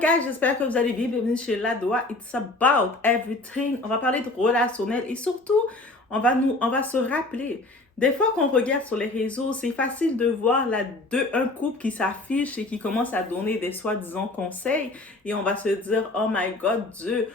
guys, j'espère que vous allez bien. Bienvenue chez La Doa. It's about everything. On va parler de relationnel et surtout, on va se rappeler. Des fois qu'on regarde sur les réseaux, c'est facile de voir un couple qui s'affiche et qui commence à donner des soi-disant conseils et on va se dire, oh my God, Dieu,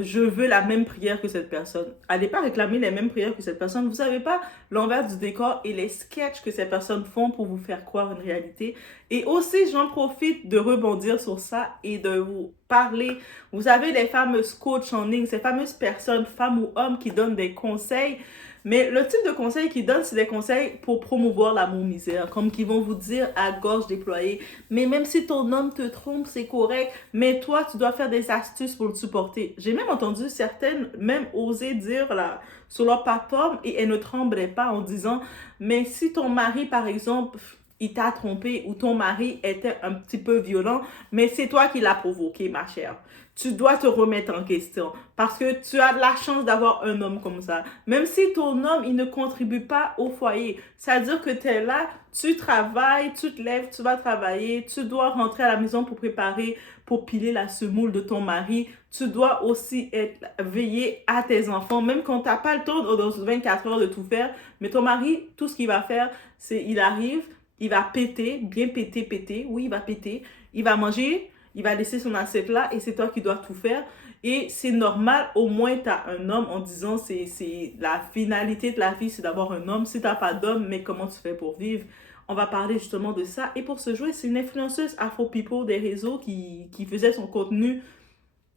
je veux la même prière que cette personne. Allez pas réclamer les mêmes prières que cette personne. Vous savez pas l'envers du décor et les sketchs que ces personnes font pour vous faire croire une réalité. Et aussi, j'en profite de rebondir sur ça et de vous parler. Vous savez, les fameuses coachs en ligne, ces fameuses personnes, femmes ou hommes qui donnent des conseils. Mais le type de conseils qu'ils donnent, c'est des conseils pour promouvoir l'amour-misère. Comme qu'ils vont vous dire à gorge déployée, mais même si ton homme te trompe, c'est correct. Mais toi, tu dois faire des astuces pour le supporter. J'ai même entendu certaines même oser dire là, sur leur plateforme et elles ne tremblaient pas en disant, mais si ton mari, par exemple, il t'a trompé ou ton mari était un petit peu violent, mais c'est toi qui l'as provoqué, ma chère. Tu dois te remettre en question parce que tu as de la chance d'avoir un homme comme ça. Même si ton homme, il ne contribue pas au foyer. C'est-à-dire que tu es là, tu travailles, tu te lèves, tu vas travailler, tu dois rentrer à la maison pour préparer, pour piler la semoule de ton mari. Tu dois aussi veiller à tes enfants, même quand tu n'as pas le temps dans 24 heures de tout faire. Mais ton mari, tout ce qu'il va faire, c'est il arrive, il va péter, bien péter, oui, il va péter, il va manger, il va laisser son assiette là et c'est toi qui dois tout faire. Et c'est normal, au moins tu as un homme en disant c'est la finalité de la vie, c'est d'avoir un homme. Si tu n'as pas d'homme, mais comment tu fais pour vivre? On va parler justement de ça. Et pour ce jouer, c'est une influenceuse Afro-People des réseaux qui faisait son contenu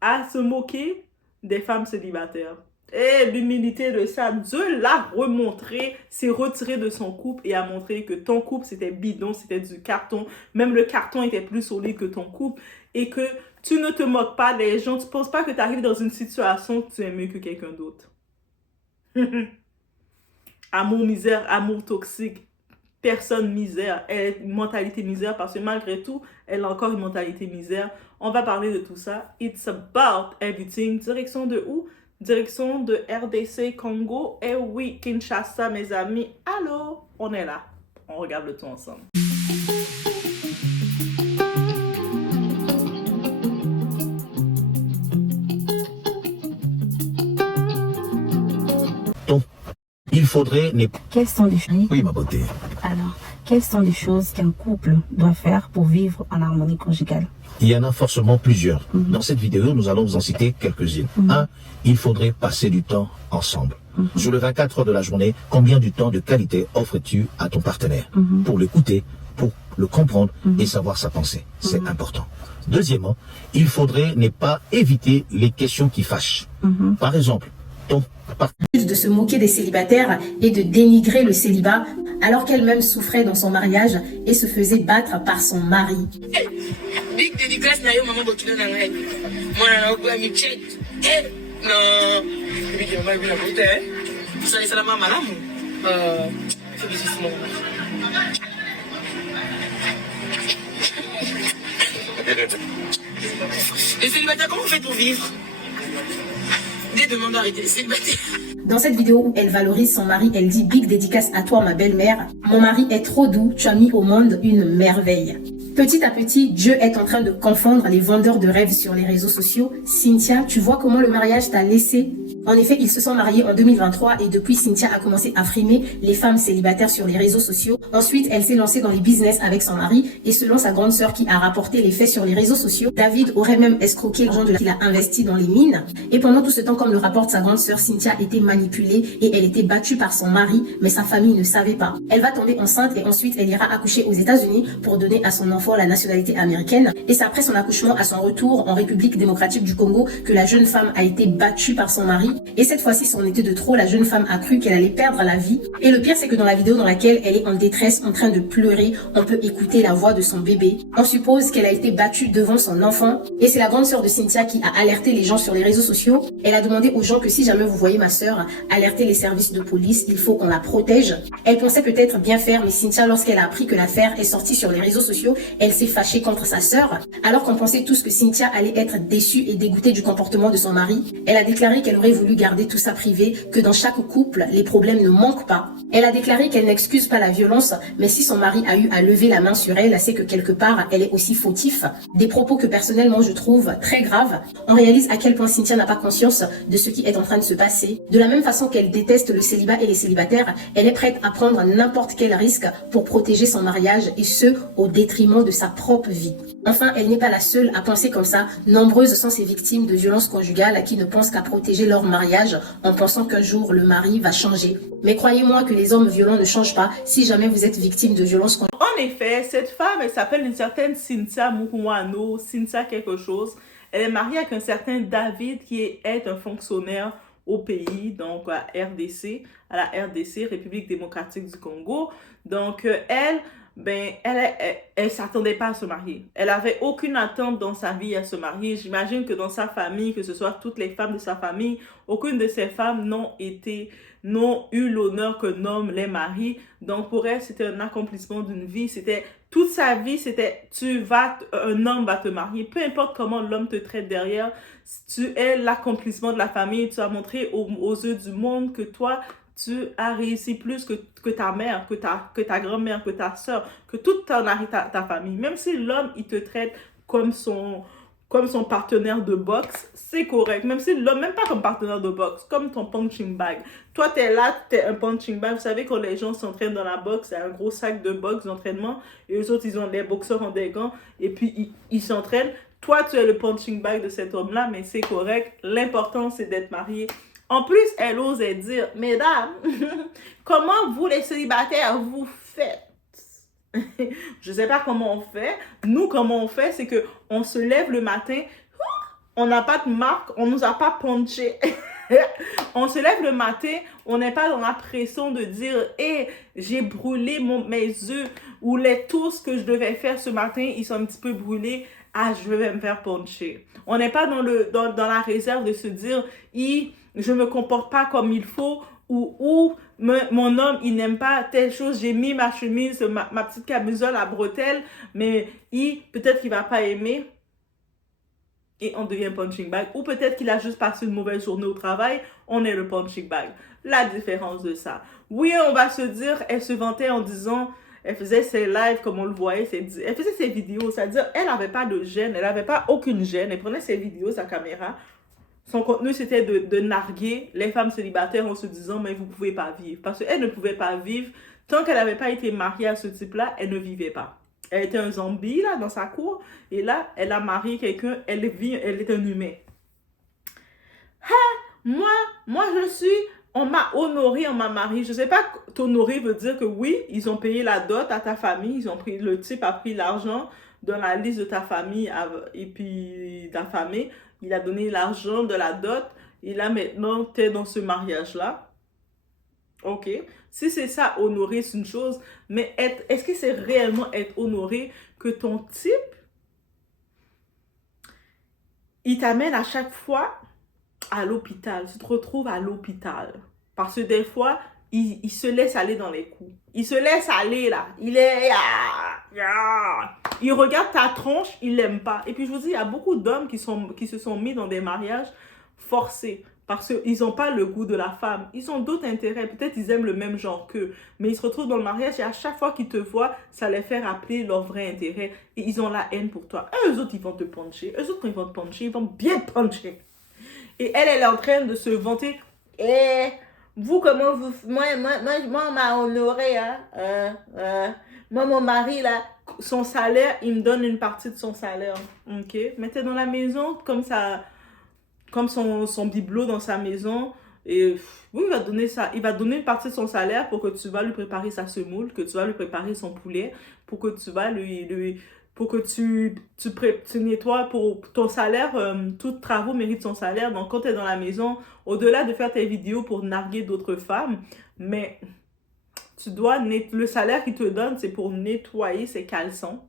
à se moquer des femmes célibataires. Et l'humilité de ça, Dieu l'a remontré, s'est retiré de son couple et a montré que ton couple c'était bidon, c'était du carton. Même le carton était plus solide que ton couple et que tu ne te moques pas des gens. Tu ne penses pas que tu arrives dans une situation que tu es mieux que quelqu'un d'autre. Amour misère, amour toxique, personne misère, elle a une mentalité misère parce que malgré tout, elle a encore une mentalité misère. On va parler de tout ça. It's about everything. Direction de où? Direction de RDC Congo. Eh oui, Kinshasa, mes amis. Allô, on est là. On regarde le tout ensemble. Donc, il faudrait... Quelles sont les choses? Oui, ma beauté. Alors, quelles sont les choses qu'un couple doit faire pour vivre en harmonie conjugale? Il y en a forcément plusieurs. Dans cette vidéo, nous allons vous en citer quelques-unes. 1. Il faudrait passer du temps ensemble. Sur les 24 heures de la journée, combien de temps de qualité offres-tu à ton partenaire pour l'écouter, pour le comprendre et savoir sa pensée? C'est important. Deuxièmement, il faudrait ne pas éviter les questions qui fâchent. Par exemple, de se moquer des célibataires et de dénigrer le célibat alors qu'elle-même souffrait dans son mariage et se faisait battre par son mari. Big dédicace na yo maman bokilo na ngai. Mwana na okwa mi check. Non. Big yo maman na bote. Sali salama malamu. C'est bizarre. Les célibataires, comment vous faites pour vivre? Des demandes d'arrêter les célibataires. Dans cette vidéo où elle valorise son mari, elle dit « Big dédicace à toi ma belle-mère. Mon mari est trop doux, tu as mis au monde une merveille. » Petit à petit, Dieu est en train de confondre les vendeurs de rêves sur les réseaux sociaux. Cynthia, tu vois comment le mariage t'a laissé? En effet, ils se sont mariés en 2023 et depuis, Cynthia a commencé à frimer les femmes célibataires sur les réseaux sociaux. Ensuite, elle s'est lancée dans les business avec son mari et selon sa grande sœur qui a rapporté les faits sur les réseaux sociaux, David aurait même escroqué l'argent qu'il a investi dans les mines. Et pendant tout ce temps, comme le rapporte sa grande sœur, Cynthia était manipulée et elle était battue par son mari, mais sa famille ne savait pas. Elle va tomber enceinte et ensuite elle ira accoucher aux États-Unis pour donner à son enfant la nationalité américaine. Et c'est après son accouchement, à son retour en République démocratique du Congo, que la jeune femme a été battue par son mari. Et cette fois-ci, c'en était de trop, la jeune femme a cru qu'elle allait perdre la vie. Et le pire, c'est que dans la vidéo dans laquelle elle est en détresse, en train de pleurer, on peut écouter la voix de son bébé. On suppose qu'elle a été battue devant son enfant. Et c'est la grande sœur de Cynthia qui a alerté les gens sur les réseaux sociaux. Elle a demandé aux gens que si jamais vous voyez ma sœur alerter les services de police, il faut qu'on la protège. Elle pensait peut-être bien faire, mais Cynthia, lorsqu'elle a appris que l'affaire est sortie sur les réseaux sociaux, elle s'est fâchée contre sa sœur. Alors qu'on pensait tous que Cynthia allait être déçue et dégoûtée du comportement de son mari, elle a déclaré qu'elle aurait voulu garder tout ça privé, que dans chaque couple, les problèmes ne manquent pas. Elle a déclaré qu'elle n'excuse pas la violence, mais si son mari a eu à lever la main sur elle, c'est que quelque part, elle est aussi fautif. Des propos que personnellement je trouve très graves. On réalise à quel point Cynthia n'a pas conscience de ce qui est en train de se passer. De la même façon qu'elle déteste le célibat et les célibataires, elle est prête à prendre n'importe quel risque pour protéger son mariage et ce, au détriment de sa propre vie. Enfin, elle n'est pas la seule à penser comme ça. Nombreuses sont ces victimes de violences conjugales qui ne pensent qu'à protéger leur mariage en pensant qu'un jour le mari va changer. Mais croyez-moi que les hommes violents ne changent pas si jamais vous êtes victime de violences conjugales. En effet, cette femme, elle s'appelle une certaine Cynthia Mukouano, Cynthia quelque chose. Elle est mariée avec un certain David qui est un fonctionnaire au pays, donc à la RDC, République démocratique du Congo. Donc elle s'attendait pas à se marier. Elle avait aucune attente dans sa vie à se marier. J'imagine que dans sa famille, que ce soit toutes les femmes de sa famille, aucune de ces femmes n'ont eu l'honneur que nomment les maris. Donc pour elle, c'était un accomplissement d'une vie. C'était toute sa vie, c'était un homme va te marier. Peu importe comment l'homme te traite derrière, tu es l'accomplissement de la famille. Tu as montré aux yeux du monde que toi, tu as réussi plus que ta mère, que ta grand-mère, que ta soeur, que toute ta famille. Même si l'homme, il te traite comme son partenaire de boxe, c'est correct. Même si l'homme, même pas comme partenaire de boxe, comme ton punching bag. Toi, t'es là, t'es un punching bag. Vous savez, quand les gens s'entraînent dans la boxe, c'est un gros sac de boxe d'entraînement. Et eux autres, les boxeurs ont des gants. Et puis, ils s'entraînent. Toi, tu es le punching bag de cet homme-là, mais c'est correct. L'important, c'est d'être marié. En plus, elle osait dire, mesdames, comment vous les célibataires vous faites? Je ne sais pas comment on fait. Nous, comment on fait, c'est qu'on se lève le matin, on n'a pas de marque, on ne nous a pas punché. On se lève le matin, on n'est pas dans la pression de dire hey, j'ai brûlé mes œufs ou les toasts que je devais faire ce matin, ils sont un petit peu brûlés. Ah, je vais me faire puncher. On n'est pas dans la réserve de se dire je me comporte pas comme il faut ou mon homme, il n'aime pas telle chose. J'ai mis ma chemise, ma petite camisole à bretelles, mais peut-être qu'il va pas aimer. Et on devient punching bag. Ou peut-être qu'il a juste passé une mauvaise journée au travail. On est le punching bag. La différence de ça. Oui, on va se dire, elle se vantait en disant, elle faisait ses lives comme on le voyait. Elle faisait ses vidéos. C'est-à-dire, elle n'avait pas de gêne. Elle n'avait pas aucune gêne. Elle prenait ses vidéos, sa caméra. Son contenu, c'était de narguer les femmes célibataires en se disant, mais vous ne pouvez pas vivre. Parce qu'elle ne pouvait pas vivre. Tant qu'elle n'avait pas été mariée à ce type-là, elle ne vivait pas. Elle était un zombie, là, dans sa cour. Et là, elle a marié quelqu'un. Elle est un humain. Moi, on m'a honoré, on m'a marié. Je ne sais pas, t'honorer veut dire que oui, ils ont payé la dot à ta famille. Le type a pris l'argent dans la liste de ta famille et puis d'affamé. Il a donné l'argent de la dot. Et là, maintenant, tu es dans ce mariage-là. Ok, si c'est ça, honorer, c'est une chose, mais est-ce que c'est réellement être honoré que ton type, il t'amène à chaque fois à l'hôpital, tu te retrouves à l'hôpital, parce que des fois, il se laisse aller dans les coups, il se laisse aller là, il regarde ta tronche, il l'aime pas, et puis je vous dis, il y a beaucoup d'hommes qui se sont mis dans des mariages forcés, parce qu'ils n'ont pas le goût de la femme. Ils ont d'autres intérêts. Peut-être ils aiment le même genre qu'eux. Mais ils se retrouvent dans le mariage et à chaque fois qu'ils te voient, ça les fait rappeler leur vrai intérêt. Et ils ont la haine pour toi. Eux autres, ils vont te puncher. Eux autres, quand ils vont te puncher, ils vont bien te puncher. Et elle est en train de se vanter. Vous, comment vous... Moi, on m'a honoré. Hein? Moi, mon mari, là, son salaire, il me donne une partie de son salaire. OK? Mettez dans la maison comme ça... comme son bibelot dans sa maison, et oui, il va donner une partie de son salaire pour que tu vas lui préparer sa semoule, que tu vas lui préparer son poulet, pour que tu vas pour que tu nettoies pour ton salaire, tout travaux mérite son salaire. Donc quand tu es dans la maison, au-delà de faire tes vidéos pour narguer d'autres femmes, mais tu dois le salaire qu'il te donne, c'est pour nettoyer ses caleçons.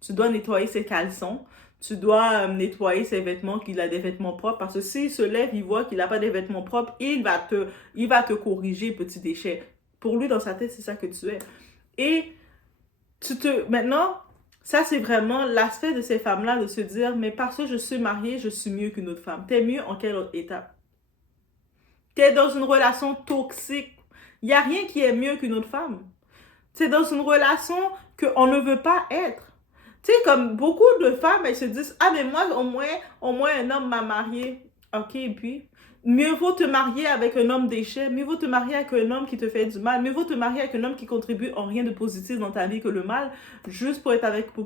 Tu dois nettoyer ses caleçons. Tu dois nettoyer ses vêtements, qu'il a des vêtements propres. Parce que s'il se lève, il voit qu'il n'a pas des vêtements propres, il va te corriger, petit déchet. Pour lui, dans sa tête, c'est ça que tu es. Et maintenant, ça, c'est vraiment l'aspect de ces femmes-là, de se dire, mais parce que je suis mariée, je suis mieux qu'une autre femme. T'es mieux en quelle autre étape? Tu es dans une relation toxique. Il n'y a rien qui est mieux qu'une autre femme. Tu es dans une relation qu'on ne veut pas être. Tu sais, comme beaucoup de femmes, elles se disent, ah, mais moi, au moins un homme m'a mariée. OK, et puis, mieux vaut te marier avec un homme déchet, mieux vaut te marier avec un homme qui te fait du mal, mieux vaut te marier avec un homme qui contribue en rien de positif dans ta vie que le mal, juste pour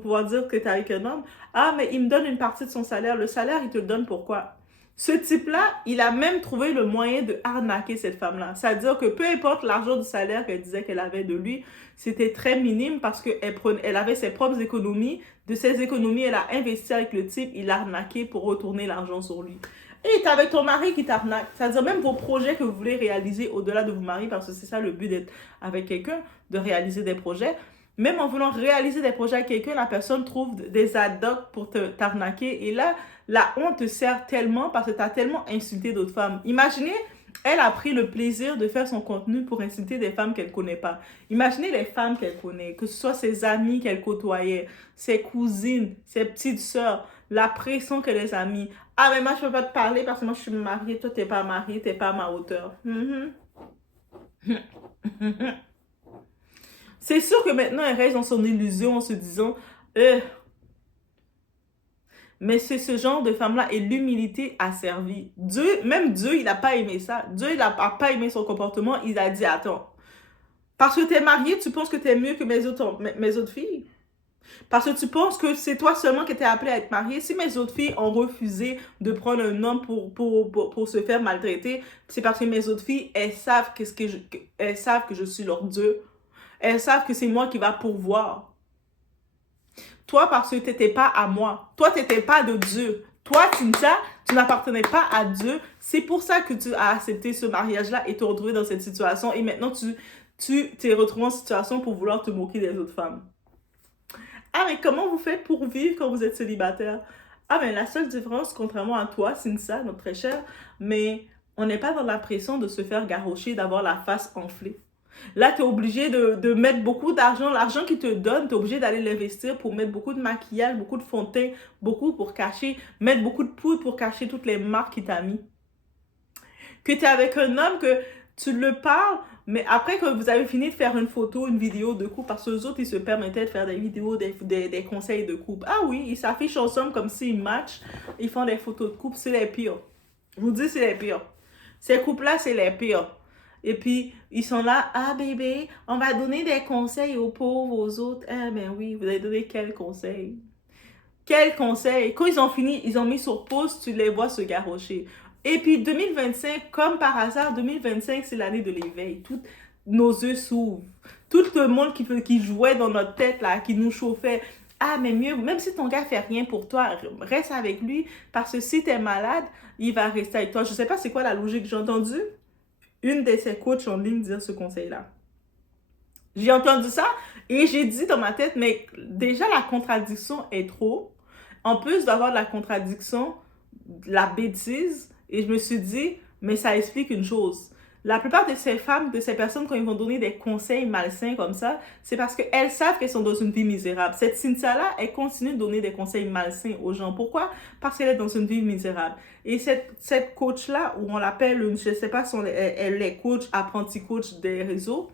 pouvoir dire que tu es avec un homme. Ah, mais il me donne une partie de son salaire. Le salaire, il te le donne pourquoi? Ce type-là, il a même trouvé le moyen de arnaquer cette femme-là. C'est-à-dire que peu importe l'argent du salaire qu'elle disait qu'elle avait de lui, c'était très minime parce qu'elle avait ses propres économies. De ces économies, elle a investi avec le type, il l'a arnaqué pour retourner l'argent sur lui. Et t'es avec ton mari qui t'arnaque. C'est-à-dire même vos projets que vous voulez réaliser au-delà de vous marier, parce que c'est ça le but d'être avec quelqu'un, de réaliser des projets. Même en voulant réaliser des projets avec quelqu'un, la personne trouve des ad-hoc pour t'arnaquer. Et là, la honte te sert tellement parce que tu as tellement insulté d'autres femmes. Imaginez, elle a pris le plaisir de faire son contenu pour insulter des femmes qu'elle ne connaît pas. Imaginez les femmes qu'elle connaît, que ce soit ses amies qu'elle côtoyait, ses cousines, ses petites sœurs, la pression que les amis. Ah, mais moi, je ne peux pas te parler parce que moi, je suis mariée. Toi, tu n'es pas mariée, tu n'es pas à ma hauteur. C'est sûr que maintenant, elle reste dans son illusion en se disant mais c'est ce genre de femme-là et l'humilité a servi. Même Dieu, il n'a pas aimé ça. Dieu, il n'a pas aimé son comportement. Il a dit, attends, parce que tu es mariée, tu penses que tu es mieux que mes autres filles? Parce que tu penses que c'est toi seulement qui étais appelée à être mariée? Si mes autres filles ont refusé de prendre un homme pour se faire maltraiter, c'est parce que mes autres filles, elles savent que je suis leur Dieu. Elles savent que c'est moi qui va pourvoir. Toi, parce que tu n'étais pas à moi. Toi, tu n'étais pas de Dieu. Toi, Cynthia, tu n'appartenais pas à Dieu. C'est pour ça que tu as accepté ce mariage-là et t'es retrouvé dans cette situation. Et maintenant, tu t'es retrouvé en situation pour vouloir te moquer des autres femmes. Ah, mais comment vous faites pour vivre quand vous êtes célibataire? Ah, mais la seule différence, contrairement à toi, Cynthia, notre très chère, mais on n'est pas dans la pression de se faire garrocher, d'avoir la face enflée. Là, tu es obligé de mettre beaucoup d'argent. L'argent qu'ils te donnent, tu es obligé d'aller l'investir pour mettre beaucoup de maquillage, beaucoup de fond de teint, beaucoup pour cacher, mettre beaucoup de poudre pour cacher toutes les marques qu'il t'a mis. Que tu es avec un homme, que tu le parles, mais après que vous avez fini de faire une photo, une vidéo de couple, parce que les autres, ils se permettaient de faire des vidéos, des conseils de couple. Ah oui, ils s'affichent ensemble comme s'ils matchent, ils font des photos de couple, c'est les pires. Je vous dis, c'est les pires. Ces couples-là, c'est les pires. Et puis, ils sont là, ah bébé, on va donner des conseils aux pauvres, aux autres. Ah ben oui, vous avez donné quels conseils? Quels conseils? Quand ils ont fini, ils ont mis sur pause, tu les vois se garrocher. Et puis 2025, comme par hasard, 2025, c'est l'année de l'éveil. Tous nos yeux s'ouvrent. Tout le monde qui jouait dans notre tête, là, qui nous chauffait. Ah, mais mieux, même si ton gars fait rien pour toi, reste avec lui, parce que si tu es malade, il va rester avec toi. Je sais pas c'est quoi la logique. J'ai entendu une de ses coachs en ligne dire ce conseil-là. J'ai entendu ça et j'ai dit dans ma tête, mais déjà la contradiction est trop. En plus d'avoir de la contradiction, de la bêtise, et je me suis dit, mais ça explique une chose. La plupart de ces femmes, de ces personnes, quand ils vont donner des conseils malsains comme ça, c'est parce qu'elles savent qu'elles sont dans une vie misérable. Cette Cynthia-là, elle continue de donner des conseils malsains aux gens. Pourquoi? Parce qu'elle est dans une vie misérable. Et cette coach-là, où on l'appelle, je ne sais pas si elle est coach, apprenti coach des réseaux,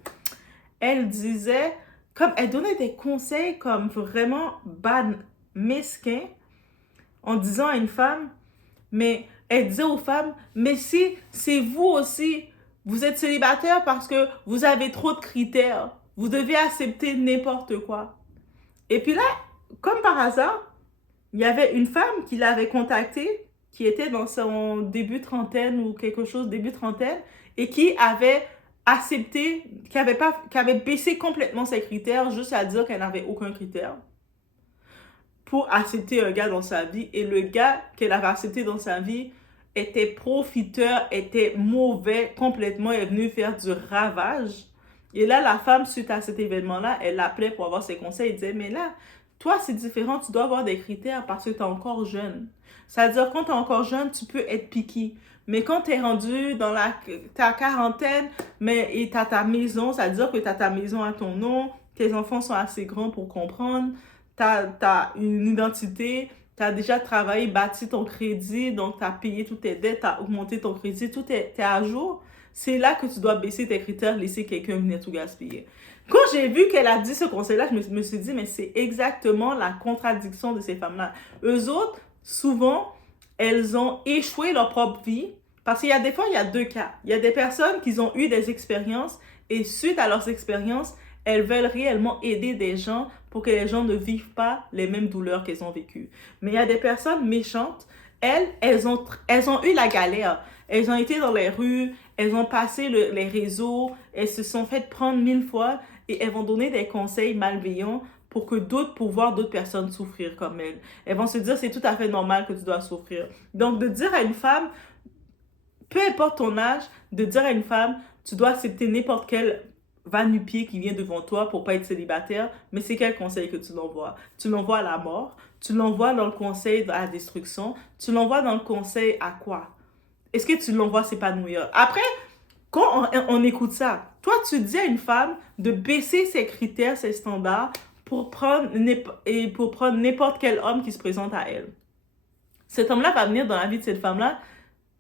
elle disait, comme elle donnait des conseils comme vraiment bad, mesquins, en disant à une femme, mais elle disait aux femmes, mais si c'est vous aussi, vous êtes célibataire parce que vous avez trop de critères. Vous devez accepter n'importe quoi. Et puis là, comme par hasard, il y avait une femme qui l'avait contactée, qui était dans son début trentaine ou quelque chose, début trentaine, et qui avait accepté, qui avait baissé complètement ses critères, juste à dire qu'elle n'avait aucun critère, pour accepter un gars dans sa vie. Et le gars qu'elle avait accepté dans sa vie était profiteur, était mauvais complètement, est venu faire du ravage. Et là, la femme, suite à cet événement-là, elle l'appelait pour avoir ses conseils. Elle disait, mais là, toi, c'est différent, tu dois avoir des critères parce que tu es encore jeune. C'est-à-dire, quand tu es encore jeune, tu peux être piqué. Mais quand tu es rendu dans ta quarantaine, et tu as ta maison, c'est-à-dire que tu as ta maison à ton nom, tes enfants sont assez grands pour comprendre, tu as une identité, Tu as déjà travaillé, bâti ton crédit, donc tu as payé toutes tes dettes, tu as augmenté ton crédit, tout est à jour. C'est là que tu dois baisser tes critères, laisser quelqu'un venir tout gaspiller. Quand j'ai vu qu'elle a dit ce conseil-là, je me suis dit, mais c'est exactement la contradiction de ces femmes-là. Eux autres, souvent, elles ont échoué leur propre vie. Parce qu'il y a des fois, il y a deux cas. Il y a des personnes qui ont eu des expériences et suite à leurs expériences, elles veulent réellement aider des gens pour que les gens ne vivent pas les mêmes douleurs qu'elles ont vécues. Mais il y a des personnes méchantes, elles ont eu la galère. Elles ont été dans les rues, elles ont passé les réseaux, elles se sont faites prendre 1000 fois et elles vont donner des conseils malveillants pour voir d'autres personnes souffrir comme elles. Elles vont se dire, c'est tout à fait normal que tu dois souffrir. Donc, de dire à une femme, peu importe ton âge, de dire à une femme, tu dois accepter n'importe quel va-nu-pied qui vient devant toi pour pas être célibataire, mais c'est quel conseil que tu l'envoies? Tu l'envoies à la mort? Tu l'envoies dans le conseil à la destruction? Tu l'envoies dans le conseil à quoi? Est-ce que tu l'envoies s'épanouir? Après, quand on écoute ça, toi, tu dis à une femme de baisser ses critères, ses standards pour prendre n'importe quel homme qui se présente à elle. Cet homme-là va venir dans la vie de cette femme-là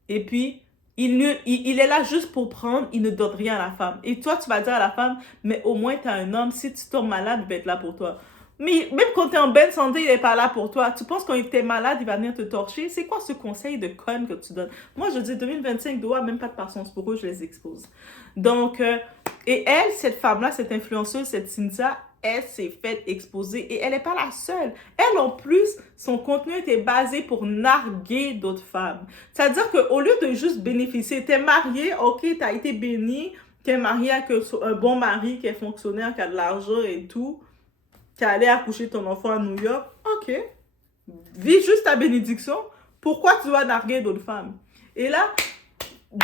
et puis il est là juste pour prendre, il ne donne rien à la femme. Et toi, tu vas dire à la femme, mais au moins tu as un homme, si tu tombes malade, il va être là pour toi. Mais même quand tu es en bonne santé, il n'est pas là pour toi. Tu penses quand tu es malade, il va venir te torcher. C'est quoi ce conseil de conne que tu donnes? Moi, je dis 2025, doit même pas de patience pour eux, je les expose. Donc, et elle, cette femme-là, cette influenceuse, cette Cynthia, elle s'est faite exposer et elle n'est pas la seule. Elle, en plus, son contenu était basé pour narguer d'autres femmes. C'est-à-dire qu'au lieu de juste bénéficier, t'es marié, ok, t'as été béni, t'es marié avec un bon mari qui est fonctionnaire, qui a de l'argent et tout, qui est allé accoucher ton enfant à New York, ok, vis juste ta bénédiction. Pourquoi tu dois narguer d'autres femmes? Et là,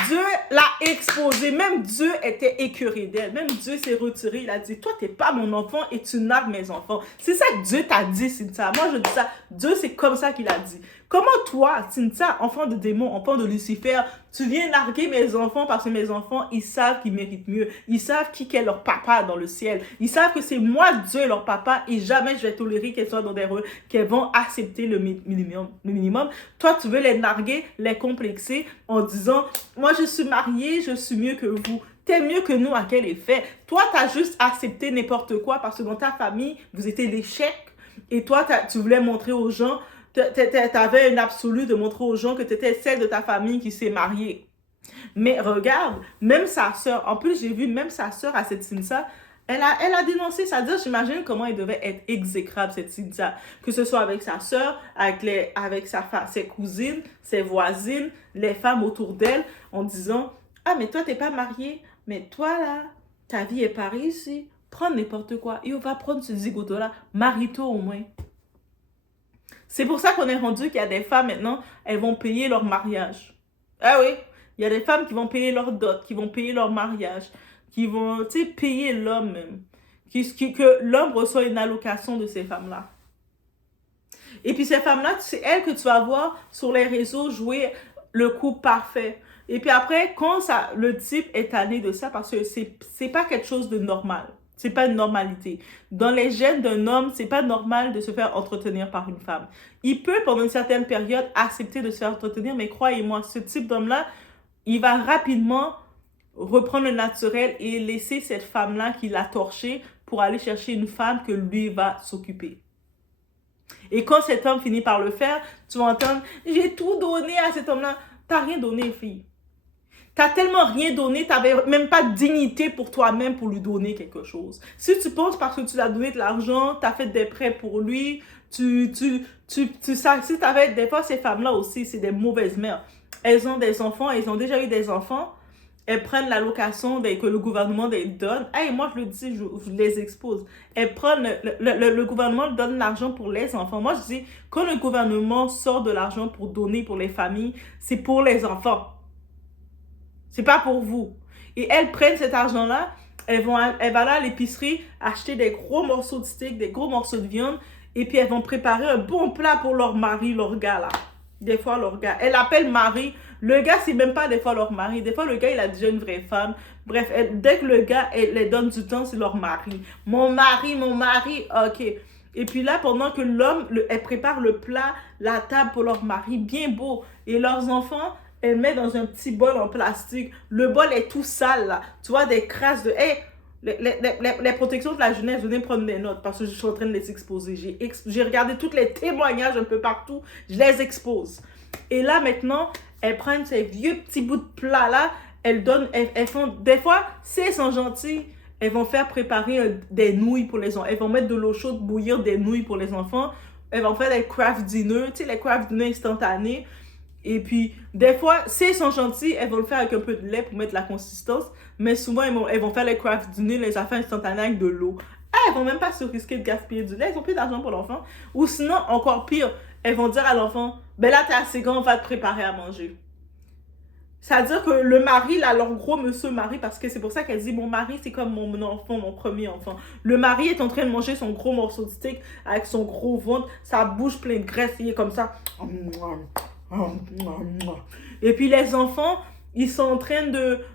Dieu l'a exposé. Même Dieu était écœuré d'elle. Même Dieu s'est retiré. Il a dit, toi, t'es pas mon enfant et tu nargues mes enfants. C'est ça que Dieu t'a dit, Cynthia. Moi, je dis ça. Dieu, c'est comme ça qu'il a dit. Comment toi, Cynthia, enfant de démon, enfant de Lucifer, tu viens narguer mes enfants parce que mes enfants, ils savent qu'ils méritent mieux. Ils savent qui est leur papa dans le ciel. Ils savent que c'est moi, Dieu, leur papa, et jamais je vais tolérer qu'elles soient dans des rôles, qu'elles vont accepter le minimum. Toi, tu veux les narguer, les complexer en disant, moi, je suis mariée, je suis mieux que vous. T'es mieux que nous, à quel effet? Toi, t'as juste accepté n'importe quoi parce que dans ta famille, vous étiez l'échec. Et toi, tu voulais montrer aux gens, t'avais une absolue de montrer aux gens que t'étais celle de ta famille qui s'est mariée. Mais regarde, même sa sœur, en plus, j'ai vu même sa sœur à cette Cynthia, elle a dénoncé, c'est-à-dire, j'imagine comment elle devait être exécrable, cette Cynthia. Que ce soit avec sa sœur, avec ses cousines, ses voisines, les femmes autour d'elle, en disant, ah, mais toi, t'es pas mariée, mais toi, là, ta vie est pas réussie. Prends n'importe quoi. Et on va prendre ce zigoto-là. Marie-toi au moins. C'est pour ça qu'on est rendu qu'il y a des femmes maintenant, elles vont payer leur mariage. Ah oui, il y a des femmes qui vont payer leur dot, qui vont payer leur mariage, qui vont, tu sais, payer l'homme même. Que l'homme reçoit une allocation de ces femmes-là. Et puis ces femmes-là, c'est elles que tu vas voir sur les réseaux jouer le coup parfait. Et puis après, quand le type est tanné de ça, parce que c'est pas quelque chose de normal. C'est pas une normalité. Dans les gènes d'un homme, c'est pas normal de se faire entretenir par une femme. Il peut, pendant une certaine période, accepter de se faire entretenir, mais croyez-moi, ce type d'homme-là, il va rapidement reprendre le naturel et laisser cette femme-là qui l'a torché pour aller chercher une femme que lui va s'occuper. Et quand cet homme finit par le faire, tu vas entendre, j'ai tout donné à cet homme-là. T'as rien donné, fille. T'as tellement rien donné, t'avais même pas de dignité pour toi-même pour lui donner quelque chose. Si tu penses parce que tu lui as donné de l'argent, t'as fait des prêts pour lui, si t'avais, des fois ces femmes-là aussi, c'est des mauvaises mères. Elles ont des enfants, elles ont déjà eu des enfants, elles prennent l'allocation que le gouvernement les donne. Hey, moi je le dis, je les expose. Elles prennent, le gouvernement donne l'argent pour les enfants. Moi je dis, quand le gouvernement sort de l'argent pour donner pour les familles, c'est pour les enfants. C'est pas pour vous. Et elles prennent cet argent-là, elles vont aller à l'épicerie, acheter des gros morceaux de steak, des gros morceaux de viande, et puis elles vont préparer un bon plat pour leur mari, leur gars là. Des fois, leur gars. Elle l'appelle mari. Le gars, c'est même pas des fois leur mari. Des fois, le gars, il a déjà une vraie femme. Bref, dès que le gars, elle les donne du temps, c'est leur mari. Mon mari, ok. Et puis là, pendant que l'homme, elle prépare le plat, la table pour leur mari, bien beau. Et leurs enfants, elle met dans un petit bol en plastique. Le bol est tout sale, là. Tu vois, des crasses de... Hey, les protections de la jeunesse, venez prendre des notes parce que je suis en train de les exposer. J'ai regardé tous les témoignages un peu partout. Je les expose. Et là, maintenant, elles prennent ces vieux petits bouts de plat-là. Elles font... Des fois, si elles sont gentilles, elles vont faire préparer des nouilles pour les enfants. Elles vont mettre de l'eau chaude, bouillir des nouilles pour les enfants. Elles vont faire des craft dinners, tu sais, les craft dinners instantanés. Et puis, des fois, si elles sont gentilles, elles vont le faire avec un peu de lait pour mettre la consistance. Mais souvent, elles vont faire les craft dinners, les affaires instantanées avec de l'eau. Elles vont même pas se risquer de gaspiller du lait. Elles ont plus d'argent pour l'enfant. Ou sinon, encore pire, elles vont dire à l'enfant, ben là, t'es assez grand, on va te préparer à manger. C'est-à-dire que le mari, là, leur gros monsieur mari, parce que c'est pour ça qu'elle dit, mon mari, c'est comme mon enfant, mon premier enfant. Le mari est en train de manger son gros morceau de steak avec son gros ventre, sa bouche pleine de graisse, il est comme ça. Et puis les enfants, ils sont en train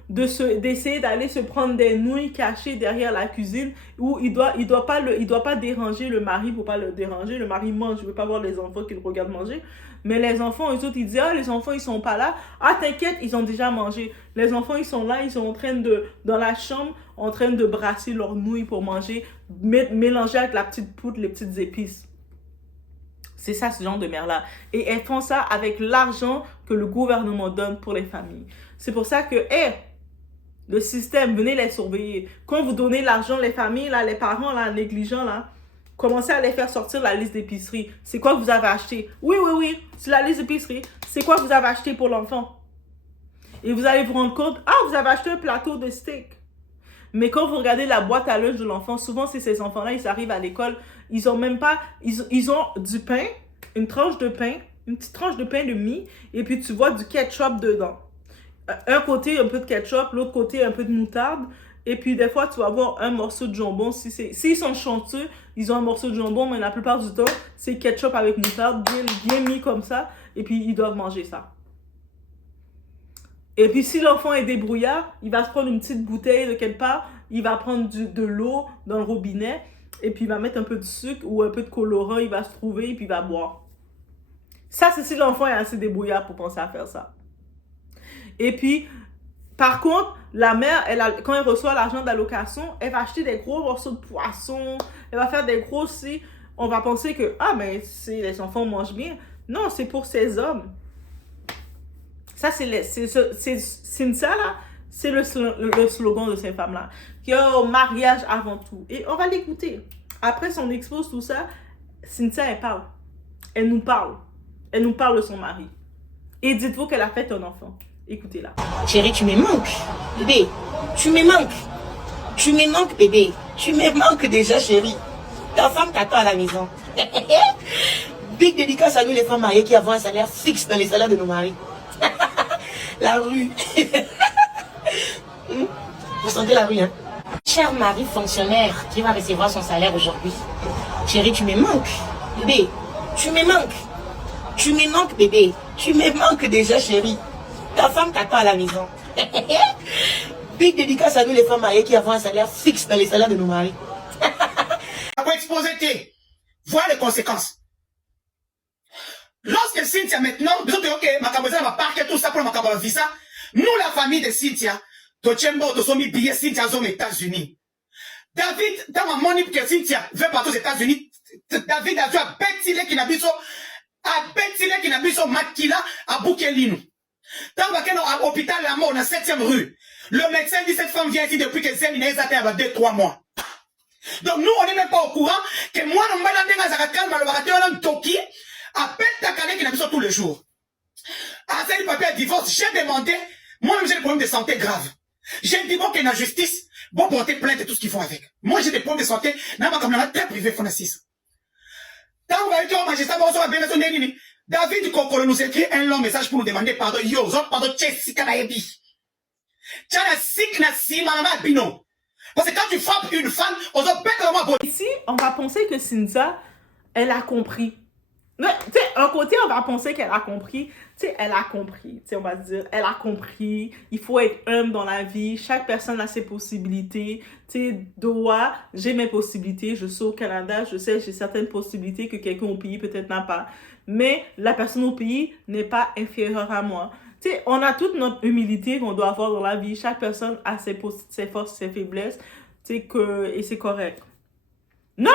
d'essayer d'aller se prendre des nouilles cachées derrière la cuisine où il doit pas déranger le mari pour pas le déranger. Le mari mange, je veux pas voir les enfants qui le regardent manger. Mais les enfants, eux autres, ils disent, ah, les enfants, ils sont pas là. Ah, t'inquiète, ils ont déjà mangé. Les enfants, ils sont là, ils sont en train dans la chambre, en train de brasser leurs nouilles pour manger, mélanger avec la petite poudre, les petites épices. C'est ça, ce genre de mère-là. Et elles font ça avec l'argent que le gouvernement donne pour les familles. C'est pour ça que, le système, venez les surveiller. Quand vous donnez l'argent, les familles, là, les parents, là, négligents, là, commencez à les faire sortir la liste d'épicerie. C'est quoi que vous avez acheté? Oui, c'est la liste d'épicerie. C'est quoi que vous avez acheté pour l'enfant? Et vous allez vous rendre compte, ah, vous avez acheté un plateau de steak. Mais quand vous regardez la boîte à lunch de l'enfant, souvent, c'est ces enfants-là, ils arrivent à l'école, ils ont même pas... Ils ont du pain, une tranche de pain, une petite tranche de pain de mie, et puis tu vois du ketchup dedans. Un côté, un peu de ketchup, l'autre côté, un peu de moutarde. Et puis, des fois, tu vas avoir un morceau de jambon. S'ils sont chanceux, ils ont un morceau de jambon, mais la plupart du temps, c'est ketchup avec moutarde, bien mis comme ça. Et puis, ils doivent manger ça. Et puis, si l'enfant est débrouillard, il va se prendre une petite bouteille de quelque part, il va prendre de l'eau dans le robinet, et puis il va mettre un peu de sucre ou un peu de colorant, il va se trouver, et puis il va boire. Ça, c'est si l'enfant est assez débrouillard pour penser à faire ça. Et puis, par contre, la mère, quand elle reçoit l'argent d'allocation, elle va acheter des gros morceaux de poisson, elle va faire des gros... On va penser que, ah, mais les enfants mangent bien. Non, c'est pour ces hommes. Ça, c'est ça, là, c'est le slogan de ces femmes-là. Qui est au mariage avant tout. Et on va l'écouter. Après, si on expose tout ça, Cynthia, elle parle. Elle nous parle. Elle nous parle de son mari. Et dites-vous qu'elle a fait un enfant. Écoutez-la. Chérie, tu me manques. Bébé, tu me manques. Tu me manques, bébé. Tu me manques déjà, chérie. Ta femme t'attend à la maison. Big dédicace à nous, les femmes mariées qui avons un salaire fixe dans les salaires de nos maris. La rue. Vous sentez la rue, hein? Cher mari fonctionnaire qui va recevoir son salaire aujourd'hui. Chérie, tu me manques. Bébé, tu me manques. Tu me manques, bébé. Tu me manques déjà, chérie. Ta femme t'attend à la maison. Big dédicace à nous, les femmes mariées qui avons un salaire fixe dans les salaires de nos maris. Après exposer, voir les conséquences. Lorsque Cynthia maintenant, nous avons dit, ok, ma caboza va parquer tout ça pour ma caboza visa. Nous, la famille de Cynthia, Tochembo, nous sommes mis billets Cynthia aux États-Unis. David, dans ma monnaie que Cynthia veut partir aux États-Unis, David a vu à Betile qui n'a pas Makila à Boukelino. Dans l'hôpital La Mort, dans la 7e rue, le médecin dit cette femme vient ici depuis que Zéline a été à 2-3 mois. Donc nous, on n'est même pas au courant que moi, on m'a dit que Toki appelle ta canette qui n'a pas tous les jours. À ce papier de divorce, j'ai demandé, moi-même j'ai des problèmes de santé graves. J'ai dit bon que la justice, bon porter plainte et tout ce qu'ils font avec. Moi j'ai des problèmes de santé, dans ma caméra très privée, Fonassis. Quand vous allez dire au magistrat, David Kokolo nous écrit un long message pour nous demander pardon. Yo, pardon, Jessica Naebi. Tchana sik na si mama bino. Parce que quand tu frappes une femme, on se pète vraiment. Ici, on va penser que Cynthia, elle a compris. Mais, tu sais, un côté, on va penser qu'elle a compris. Tu sais, elle a compris. Tu sais, on va se dire, elle a compris. Il faut être humble dans la vie. Chaque personne a ses possibilités. Tu sais, Doha, j'ai mes possibilités. Je suis au Canada. Je sais, j'ai certaines possibilités que quelqu'un au pays peut-être n'a pas. Mais la personne au pays n'est pas inférieure à moi. Tu sais, on a toute notre humilité qu'on doit avoir dans la vie. Chaque personne a ses forces, ses faiblesses. Tu sais, et c'est correct. Non!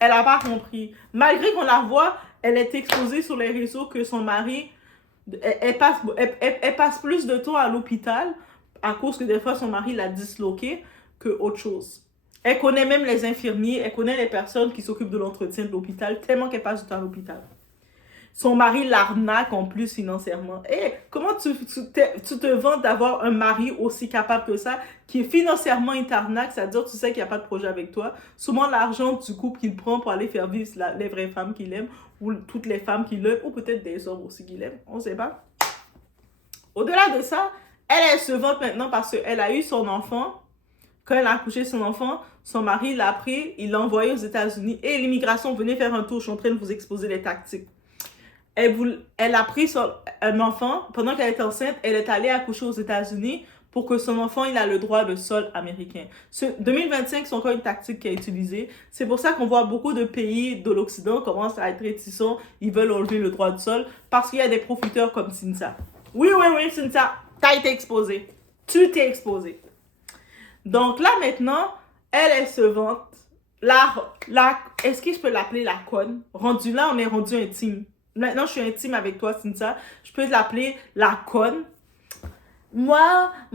Elle n'a pas compris. Malgré qu'on la voit, elle est exposée sur les réseaux que son mari, elle passe plus de temps à l'hôpital à cause que des fois son mari l'a disloqué que autre chose. Elle connaît même les infirmiers, elle connaît les personnes qui s'occupent de l'entretien de l'hôpital tellement qu'elle passe du temps à l'hôpital. Son mari l'arnaque en plus financièrement. Et comment tu te vantes d'avoir un mari aussi capable que ça, qui est financièrement il t'arnaque, c'est-à-dire tu sais qu'il n'y a pas de projet avec toi. Souvent l'argent du couple qu'il prend pour aller faire vivre les vraies femmes qu'il aime, ou toutes les femmes qu'il aime, ou peut-être des hommes aussi qu'il aime, on ne sait pas. Au-delà de ça, elle se vante maintenant parce qu'elle a eu son enfant. Quand elle a accouché son enfant, son mari l'a pris, il l'a envoyé aux États-Unis et l'immigration venait faire un tour. Je suis en train de vous exposer les tactiques. Elle a pris un enfant, pendant qu'elle était enceinte, elle est allée accoucher aux États-Unis pour que son enfant il a le droit de sol américain. 2025, c'est encore une tactique qui est utilisée. C'est pour ça qu'on voit beaucoup de pays de l'Occident commencent à être réticents, ils veulent enlever le droit de sol, parce qu'il y a des profiteurs comme Cynthia. Oui, Cynthia, t'as été exposée. Tu t'es exposée. Donc là, maintenant, elle se vante. Est-ce que je peux l'appeler la conne? Rendu là, on est rendu intime. Maintenant, je suis intime avec toi, Cynthia. Je peux l'appeler la conne. Mon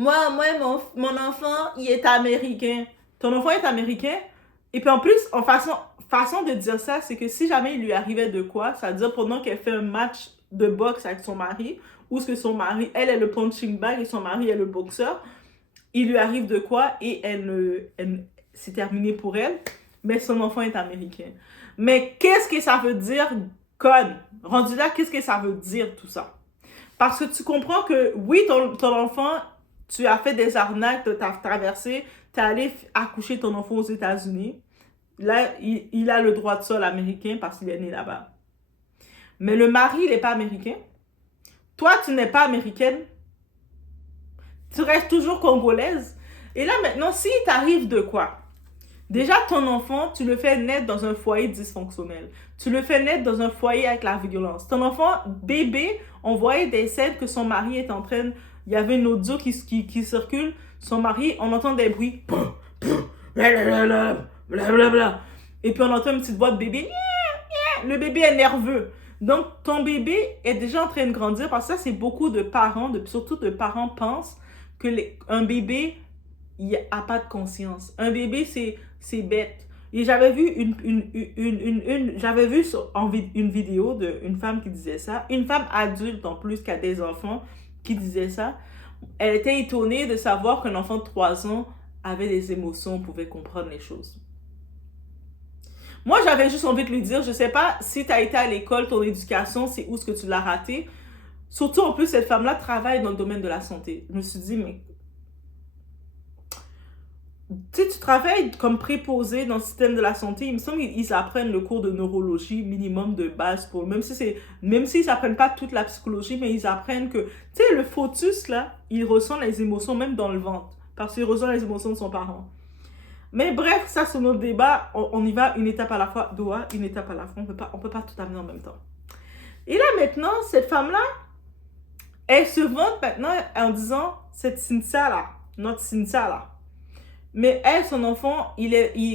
enfant, il est américain. Ton enfant est américain? Et puis en plus, façon de dire ça, c'est que si jamais il lui arrivait de quoi, ça veut dire pendant qu'elle fait un match de boxe avec son mari, ou ce que son mari, elle est le punching bag et son mari est le boxeur, il lui arrive de quoi et c'est terminé pour elle, mais son enfant est américain. Mais qu'est-ce que ça veut dire, conne? Rendu là, qu'est-ce que ça veut dire tout ça? Parce que tu comprends que oui, ton enfant, tu as fait des arnaques, tu as traversé, tu es allé accoucher ton enfant aux États-Unis. Là, il a le droit de sol américain parce qu'il est né là-bas. Mais le mari, il n'est pas américain. Toi, tu n'es pas américaine. Tu restes toujours congolaise. Et là, maintenant, s'il t'arrive de quoi? Déjà, ton enfant, tu le fais naître dans un foyer dysfonctionnel. Tu le fais naître dans un foyer avec la violence. Ton enfant, bébé, on voyait des scènes que son mari est en train... Il y avait une audio qui circule. Son mari, on entend des bruits. Blablabla. Et puis, on entend une petite voix de bébé. Le bébé est nerveux. Donc, ton bébé est déjà en train de grandir. Parce que ça, c'est beaucoup de parents, surtout de parents pensent que un bébé, il n'a pas de conscience. Un bébé, c'est bête. Et j'avais vu une vidéo d'une femme qui disait ça. Une femme adulte en plus qui a des enfants qui disait ça. Elle était étonnée de savoir qu'un enfant de 3 ans avait des émotions, pouvait comprendre les choses. Moi, j'avais juste envie de lui dire, je ne sais pas si tu as été à l'école, ton éducation, c'est où est-ce que tu l'as raté. Surtout, en plus, cette femme-là travaille dans le domaine de la santé. Je me suis dit, mais... Tu sais, tu travailles comme préposé dans le système de la santé. Il me semble qu'ils apprennent le cours de neurologie minimum de base pour... Même s'ils n'apprennent pas toute la psychologie, mais ils apprennent que... Tu sais, le fœtus, là, il ressent les émotions même dans le ventre. Parce qu'il ressent les émotions de son parent. Mais bref, ça, c'est notre débat. On y va une étape à la fois. Doha, une étape à la fois. On peut pas tout amener en même temps. Et là, maintenant, cette femme-là, elle se vante maintenant en disant, cette Cynthia-là, notre Cynthia-là. Mais elle, son enfant,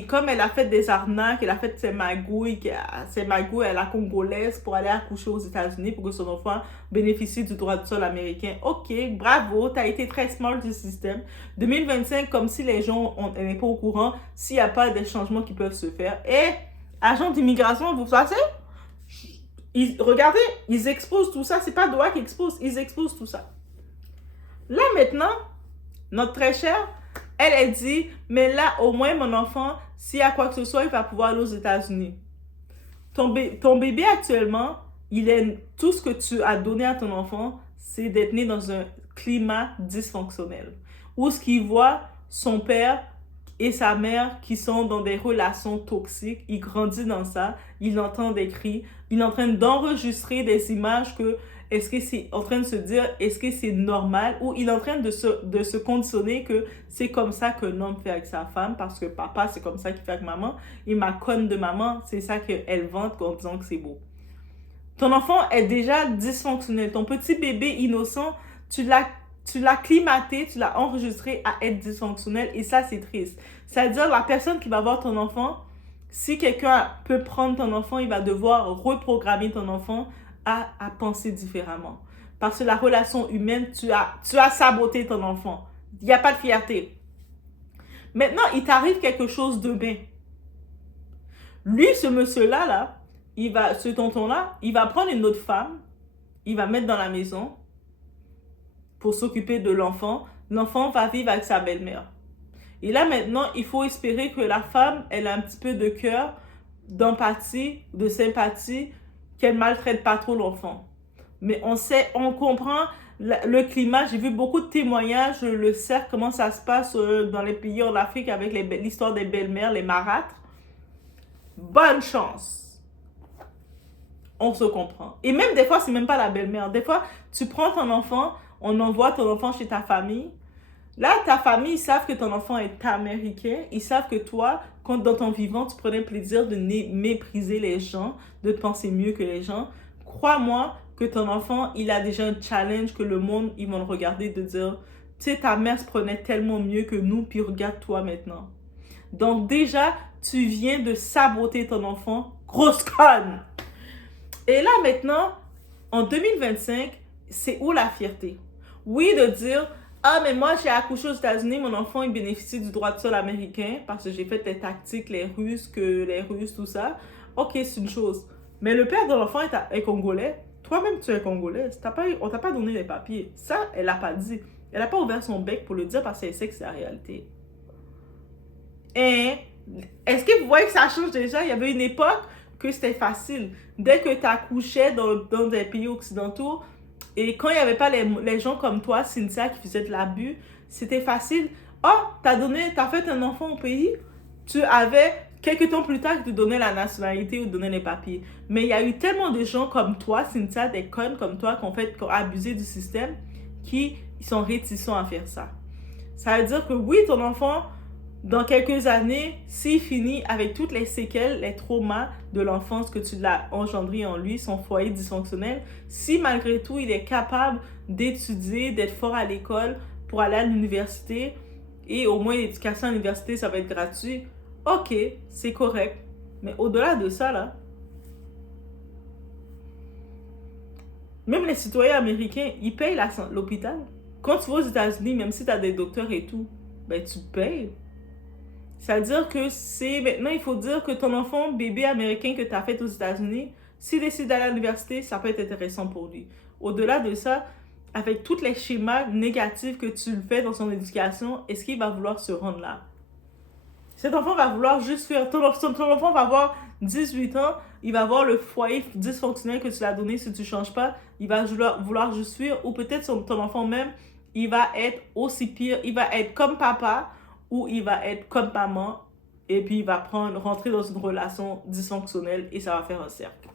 comme elle a fait des arnaques, elle a fait ses magouilles à la congolaise pour aller accoucher aux États-Unis pour que son enfant bénéficie du droit de sol américain. Ok, bravo, tu as été très smart du système. 2025, comme si les gens n'est pas au courant, s'il n'y a pas des changements qui peuvent se faire. Et, agent d'immigration, vous savez, regardez, ils exposent tout ça. C'est pas Doha qui expose, ils exposent tout ça. Là, maintenant, notre très cher... Elle dit, mais là, au moins, mon enfant, s'il y a quoi que ce soit, il va pouvoir aller aux États-Unis. Ton bébé, actuellement, tout ce que tu as donné à ton enfant, c'est d'être né dans un climat dysfonctionnel. Où ce qu'il voit son père et sa mère qui sont dans des relations toxiques. Il grandit dans ça, il entend des cris, il est en train d'enregistrer des images que est-ce que c'est en train de se dire est-ce que c'est normal ou il est en train de se conditionner que c'est comme ça qu'un homme fait avec sa femme parce que papa c'est comme ça qu'il fait avec maman et ma conne de maman c'est ça qu'elle vante en disant que c'est beau. Ton enfant est déjà dysfonctionnel. Ton petit bébé innocent, tu l'as climaté, tu l'as enregistré à être dysfonctionnel et ça, c'est triste. C'est-à-dire, la personne qui va voir ton enfant, si quelqu'un peut prendre ton enfant, il va devoir reprogrammer ton enfant à penser différemment. Parce que la relation humaine, tu as saboté ton enfant. Il n'y a pas de fierté. Maintenant, il t'arrive quelque chose de bien. Lui, ce monsieur-là, ce tonton-là, il va prendre une autre femme, il va mettre dans la maison pour s'occuper de l'enfant. L'enfant va vivre avec sa belle-mère. Et là, maintenant, il faut espérer que la femme, elle a un petit peu de cœur, d'empathie, de sympathie, qu'elle maltraite pas trop l'enfant. Mais on comprend le climat. J'ai vu beaucoup de témoignages, je le sais, comment ça se passe dans les pays en Afrique avec l'histoire des belles-mères, les marâtres. Bonne chance. On se comprend. Et même des fois, c'est même pas la belle-mère. Des fois, tu prends ton enfant, on envoie ton enfant chez ta famille. Là, ta famille, ils savent que ton enfant est américain. Ils savent que toi, quand dans ton vivant, tu prenais plaisir de mépriser les gens, de te penser mieux que les gens. Crois-moi que ton enfant, il a déjà un challenge que le monde, ils vont le regarder de dire, tu sais, ta mère se prenait tellement mieux que nous, puis regarde-toi maintenant. Donc déjà, tu viens de saboter ton enfant. Grosse conne! Et là, maintenant, en 2025, c'est où la fierté? Oui, de dire, ah, mais moi, j'ai accouché aux États-Unis, mon enfant, il bénéficie du droit de sol américain parce que j'ai fait les tactiques, les Russes, tout ça. Ok, c'est une chose. Mais le père de l'enfant est congolais. Toi-même, tu es congolais. On t'a pas donné les papiers. Ça, elle l'a pas dit. Elle n'a pas ouvert son bec pour le dire parce qu'elle sait que c'est la réalité. Et est-ce que vous voyez que ça change déjà? Il y avait une époque que c'était facile. Dès que tu accouchais dans des pays occidentaux, et quand il n'y avait pas les gens comme toi, Cynthia, qui faisaient de l'abus, c'était facile. Oh, t'as fait un enfant au pays, tu avais, quelques temps plus tard, qui te donnaient la nationalité ou te donnaient les papiers. Mais il y a eu tellement de gens comme toi, Cynthia, des connes comme toi, qui ont abusé du système, qui sont réticents à faire ça. Ça veut dire que oui, ton enfant, dans quelques années, s'il finit avec toutes les séquelles, les traumas de l'enfance que tu l'as engendré en lui, son foyer dysfonctionnel, si malgré tout, il est capable d'étudier, d'être fort à l'école pour aller à l'université, et au moins l'éducation à l'université, ça va être gratuit, ok, c'est correct. Mais au-delà de ça, là, même les citoyens américains, ils payent l'hôpital. Quand tu vas aux États-Unis, même si tu as des docteurs et tout, ben tu payes. C'est-à-dire que maintenant, il faut dire que ton enfant, bébé américain que tu as fait aux États-Unis, s'il décide d'aller à l'université, ça peut être intéressant pour lui. Au-delà de ça, avec tous les schémas négatifs que tu le fais dans son éducation, est-ce qu'il va vouloir se rendre là? Cet enfant va vouloir juste faire... Ton enfant va avoir 18 ans, il va voir le foyer dysfonctionnel que tu l'as donné si tu ne changes pas, il va vouloir juste fuir, ou peut-être ton enfant même, il va être aussi pire, il va être comme papa, ou il va être comme maman, et puis il va rentrer dans une relation dysfonctionnelle, et ça va faire un cercle.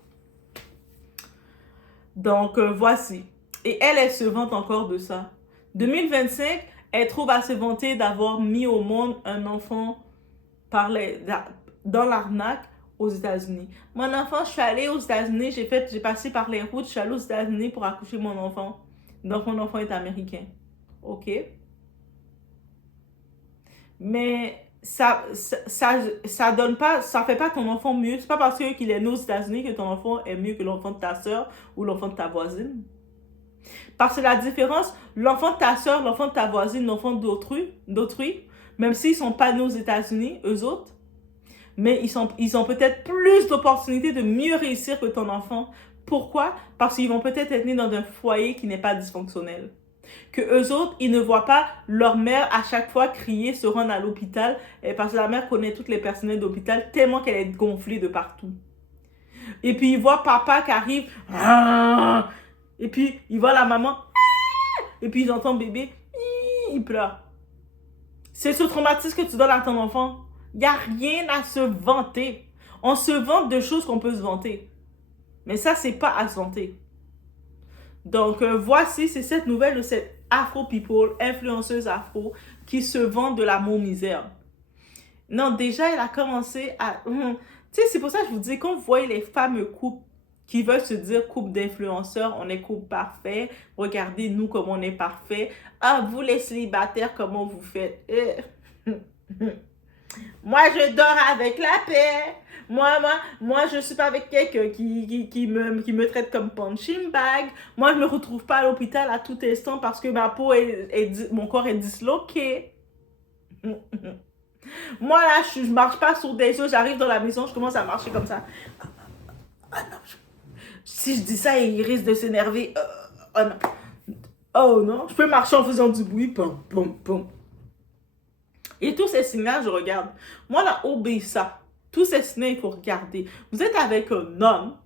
Donc, voici. Et elle se vante encore de ça. 2025, elle trouve à se vanter d'avoir mis au monde un enfant dans l'arnaque aux États-Unis. Mon enfant, je suis allée aux États-Unis, j'ai passé par les routes, je suis allée aux États-Unis pour accoucher mon enfant. Donc, mon enfant est américain. OK? Mais ça donne pas, ça fait pas ton enfant mieux. C'est pas parce qu'il est né aux États-Unis que ton enfant est mieux que l'enfant de ta soeur ou l'enfant de ta voisine. Parce que la différence, l'enfant de ta soeur, l'enfant de ta voisine, l'enfant d'autrui, même s'ils sont pas nés aux États-Unis, eux autres, mais ils ont peut-être plus d'opportunités de mieux réussir que ton enfant. Pourquoi? Parce qu'ils vont peut-être être nés dans un foyer qui n'est pas dysfonctionnel. Que eux autres, ils ne voient pas leur mère à chaque fois crier, se rendre à l'hôpital, et parce que la mère connaît toutes les personnels d'hôpital tellement qu'elle est gonflée de partout. Et puis ils voient papa qui arrive, et puis ils voient la maman, et puis ils entendent bébé, il pleure. C'est ce traumatisme que tu donnes à ton enfant. Il n'y a rien à se vanter. On se vante de choses qu'on peut se vanter. Mais ça, c'est pas à se vanter. Donc, voici, c'est cette nouvelle de cette Afro People, influenceuse afro, qui se vante de l'amour misère. Non, déjà, elle a commencé à... Tu sais, c'est pour ça que je vous dis, quand vous voyez les fameux couples qui veulent se dire couple d'influenceurs, on est couple parfait, regardez nous comme on est parfait. Ah, vous les célibataires, comment vous faites? Moi, je dors avec la paix. Moi, je suis pas avec quelqu'un qui me traite comme punching bag. Moi, je me retrouve pas à l'hôpital à tout instant parce que ma peau mon corps est disloqué. Moi, là, je marche pas sur des œufs. J'arrive dans la maison, je commence à marcher comme ça. Ah non, si je dis ça, il risque de s'énerver. Oh non. Oh non, je peux marcher en faisant du bruit. Pom, pom, pom. Et tous ces signes je regarde. Moi, là, obéis ça. Tous ces signes il faut regarder. Vous êtes avec un homme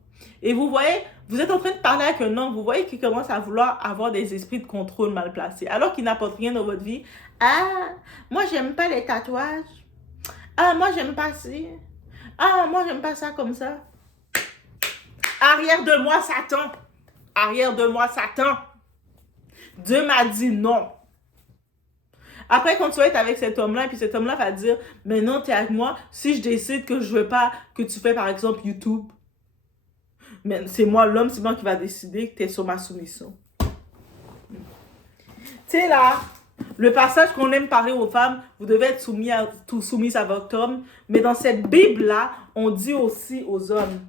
et vous voyez, vous êtes en train de parler avec un homme, vous voyez qu'il commence à vouloir avoir des esprits de contrôle mal placés, alors qu'il n'apporte rien dans votre vie. Ah, moi, j'aime pas les tatouages. Ah, moi, j'aime pas ci. Ah, moi, j'aime pas ça comme ça. Arrière de moi, Satan. Arrière de moi, Satan. Dieu m'a dit non. Après, quand tu vas être avec cet homme-là, et puis cet homme-là va dire, mais non, t'es avec moi, si je décide que je veux pas que tu fais, par exemple, YouTube, mais c'est moi, l'homme, c'est moi qui va décider que t'es sur ma soumission. Tu sais, là, le passage qu'on aime parler aux femmes, vous devez être soumises à votre homme, mais dans cette Bible-là, on dit aussi aux hommes,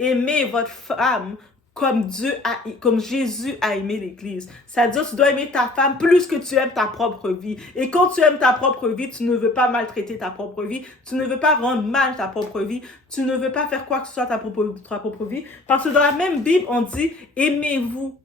aimez votre femme comme Jésus a aimé l'Église. C'est-à-dire, tu dois aimer ta femme plus que tu aimes ta propre vie. Et quand tu aimes ta propre vie, tu ne veux pas maltraiter ta propre vie. Tu ne veux pas rendre mal ta propre vie. Tu ne veux pas faire quoi que ce soit à ta propre vie. Parce que dans la même Bible, on dit, aimez-vous.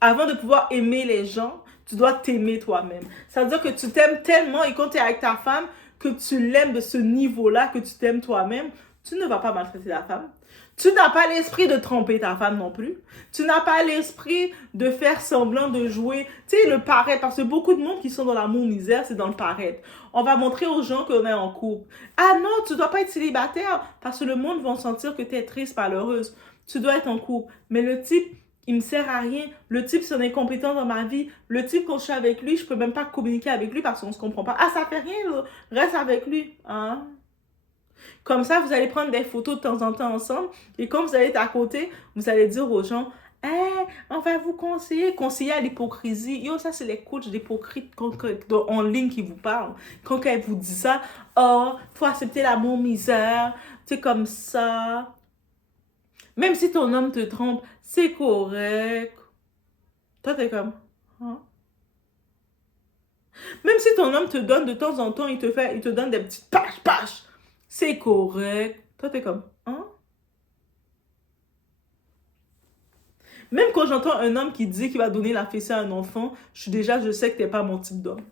Avant de pouvoir aimer les gens, tu dois t'aimer toi-même. C'est-à-dire que tu t'aimes tellement et quand tu es avec ta femme, que tu l'aimes de ce niveau-là, que tu t'aimes toi-même, tu ne vas pas maltraiter ta femme. Tu n'as pas l'esprit de tromper ta femme non plus. Tu n'as pas l'esprit de faire semblant de jouer. Tu sais, le paraître. Parce que beaucoup de monde qui sont dans l'amour misère, c'est dans le paraître. On va montrer aux gens qu'on est en couple. Ah non, tu ne dois pas être célibataire. Parce que le monde va sentir que tu es triste, malheureuse. Tu dois être en couple. Mais le type, il me sert à rien. Le type, c'est un incompétent dans ma vie. Le type, quand je suis avec lui, je peux même pas communiquer avec lui parce qu'on se comprend pas. Ah, ça fait rien, là. Reste avec lui. Hein? Comme ça, vous allez prendre des photos de temps en temps ensemble. Et quand vous allez être à côté, vous allez dire aux gens, hey, on va vous conseiller à l'hypocrisie. Yo, ça, c'est les coachs d'hypocrites en ligne qui vous parlent. Quand elle vous dit ça, oh, faut accepter l'amour misère. C'est comme ça. Même si ton homme te trompe, c'est correct. Toi, t'es comme, hein? Même si ton homme te donne de temps en temps, il te donne des petites pages. C'est correct. Toi, t'es comme, hein? Même quand j'entends un homme qui dit qu'il va donner la fessée à un enfant, je sais que t'es pas mon type d'homme.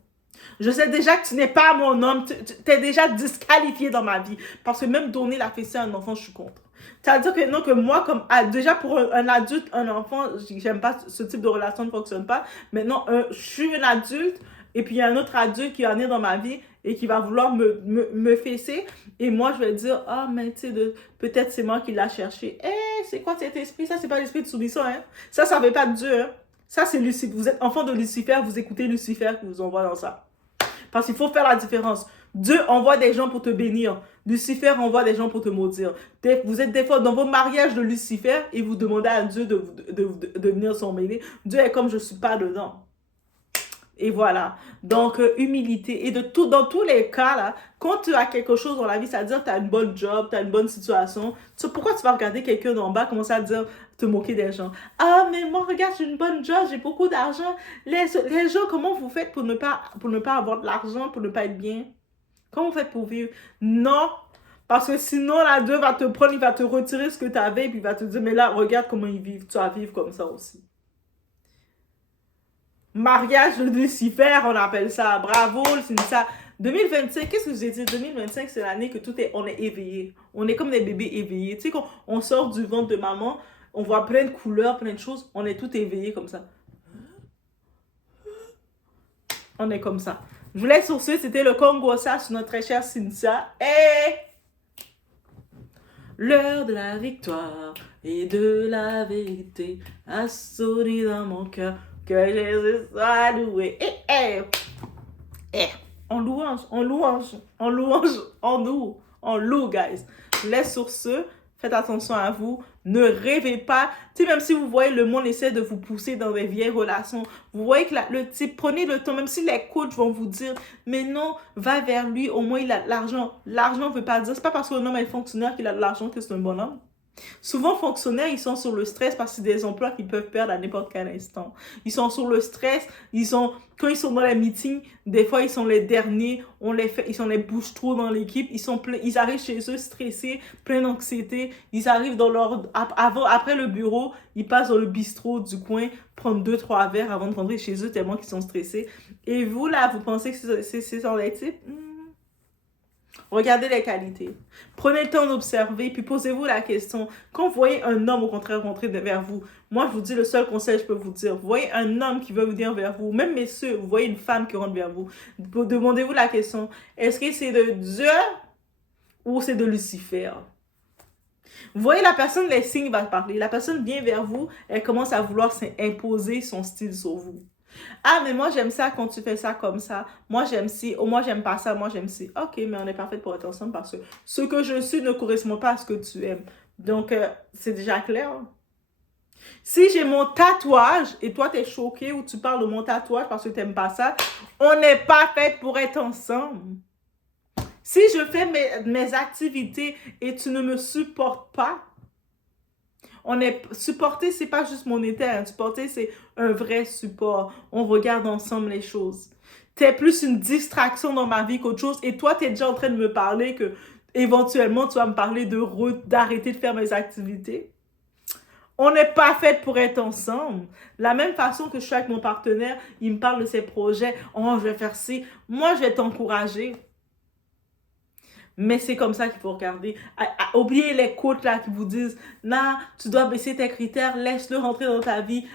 Je sais déjà que tu n'es pas mon homme. T'es déjà disqualifié dans ma vie. Parce que même donner la fessée à un enfant, je suis contre. C'est-à-dire que non, que moi, comme déjà pour un adulte, un enfant, j'aime pas ce type de relation ne fonctionne pas. Maintenant, je suis une adulte et puis il y a un autre adulte qui va venir dans ma vie et qui va vouloir me fesser. Et moi, je vais dire, ah, mais tu sais, peut-être c'est moi qui l'a cherché. C'est quoi cet esprit? Ça, c'est pas l'esprit de soumission, hein? Ça ne veut pas de Dieu, hein? Ça, c'est Lucifer. Vous êtes enfant de Lucifer, vous écoutez Lucifer qui vous envoie dans ça. Parce qu'il faut faire la différence. Dieu envoie des gens pour te bénir. Lucifer envoie des gens pour te maudire. Vous êtes des fois dans vos mariages de Lucifer et vous demandez à Dieu de venir s'en mêler. Dieu est comme je ne suis pas dedans. Et voilà. Donc, humilité. Et dans tous les cas, là, quand tu as quelque chose dans la vie, c'est-à-dire tu as une bonne job, tu as une bonne situation, pourquoi tu vas regarder quelqu'un d'en bas, commencer à dire, te moquer des gens? Ah, mais moi, regarde, j'ai une bonne job, j'ai beaucoup d'argent. Les gens, comment vous faites pour ne pas avoir de l'argent, pour ne pas être bien? Comment vous faites pour vivre? Non. Parce que sinon, là, Dieu va te prendre, il va te retirer ce que tu avais, et puis il va te dire, mais là, regarde comment ils vivent. Tu vas vivre comme ça aussi. Mariage de Lucifer, on appelle ça. Bravo, c'est ça. 2025, qu'est-ce que je vous ai dit? 2025, c'est l'année que on est éveillé. On est comme des bébés éveillés. Tu sais, quand on sort du ventre de maman, on voit plein de couleurs, plein de choses. On est tout éveillé comme ça. On est comme ça. Je vous laisse sur ce. C'était le Congo ça sur notre très chère Cynthia. Et l'heure de la victoire et de la vérité a sonné dans mon cœur. Que Jésus soit loué. On louange, on louange, on louange, on loue, guys. Je vous laisse sur ce. Faites attention à vous. Ne rêvez pas. Tu sais, même si vous voyez le monde essaie de vous pousser dans des vieilles relations, vous voyez que le type, prenez le temps, même si les coachs vont vous dire, mais non, va vers lui, au moins il a de l'argent. L'argent ne veut pas dire, c'est pas parce qu'un homme est fonctionnaire qu'il a de l'argent que c'est un bon homme. Souvent, fonctionnaires, ils sont sur le stress parce que c'est des emplois qu'ils peuvent perdre à n'importe quel instant. Ils sont sur le stress, quand ils sont dans les meetings, des fois, ils sont les derniers, ils sont les bouche-trous dans l'équipe, ils arrivent chez eux stressés, pleins d'anxiété, ils arrivent après le bureau, ils passent dans le bistrot du coin, prendre 2-3 verres avant de rentrer chez eux tellement qu'ils sont stressés. Et vous, là, vous pensez que c'est sur les types? Regardez les qualités. Prenez le temps d'observer, puis posez-vous la question. Quand vous voyez un homme, au contraire, rentrer vers vous, moi, je vous dis le seul conseil que je peux vous dire. Vous voyez un homme qui veut venir vers vous, même messieurs, vous voyez une femme qui rentre vers vous, demandez-vous la question, est-ce que c'est de Dieu ou c'est de Lucifer? Vous voyez, la personne, les signes va parler. La personne vient vers vous, elle commence à vouloir imposer son style sur vous. Ah, mais moi, j'aime ça quand tu fais ça comme ça. Moi, j'aime ci. Oh, moi, j'aime pas ça. Moi, j'aime ci. Ok, mais on est parfait pour être ensemble parce que ce que je suis ne correspond pas à ce que tu aimes. Donc, c'est déjà clair. Si j'ai mon tatouage et toi, tu es choqué ou tu parles de mon tatouage parce que tu n'aimes pas ça, on n'est pas fait pour être ensemble. Si je fais mes activités et tu ne me supportes pas, supporter, c'est pas juste monétaire. Supporter, c'est un vrai support. On regarde ensemble les choses. T'es plus une distraction dans ma vie qu'autre chose. Et toi, t'es déjà en train de me parler que éventuellement, tu vas me parler d'arrêter de faire mes activités. On n'est pas fait pour être ensemble. La même façon que je suis avec mon partenaire, il me parle de ses projets. Oh, je vais faire ci. Moi, je vais t'encourager. Mais c'est comme ça qu'il faut regarder. Oubliez les coachs là qui vous disent « Non, tu dois baisser tes critères, laisse-le rentrer dans ta vie,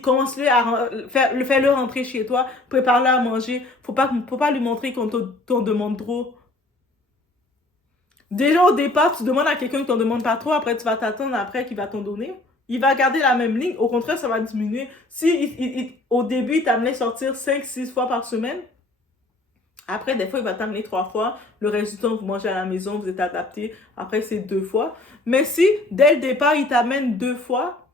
commence-le à fais-le rentrer chez toi, prépare-le à manger. Faut pas lui montrer qu'on t'en demande trop. » Déjà au départ, tu demandes à quelqu'un qui t'en demande pas trop, après tu vas t'attendre après qu'il va t'en donner. Il va garder la même ligne, au contraire, ça va diminuer. Si au début, il t'amenait sortir 5-6 fois par semaine, après, des fois, il va t'amener 3 fois. Le reste du temps, vous mangez à la maison, vous êtes adapté. Après, c'est 2 fois. Mais si, dès le départ, il t'amène 2 fois,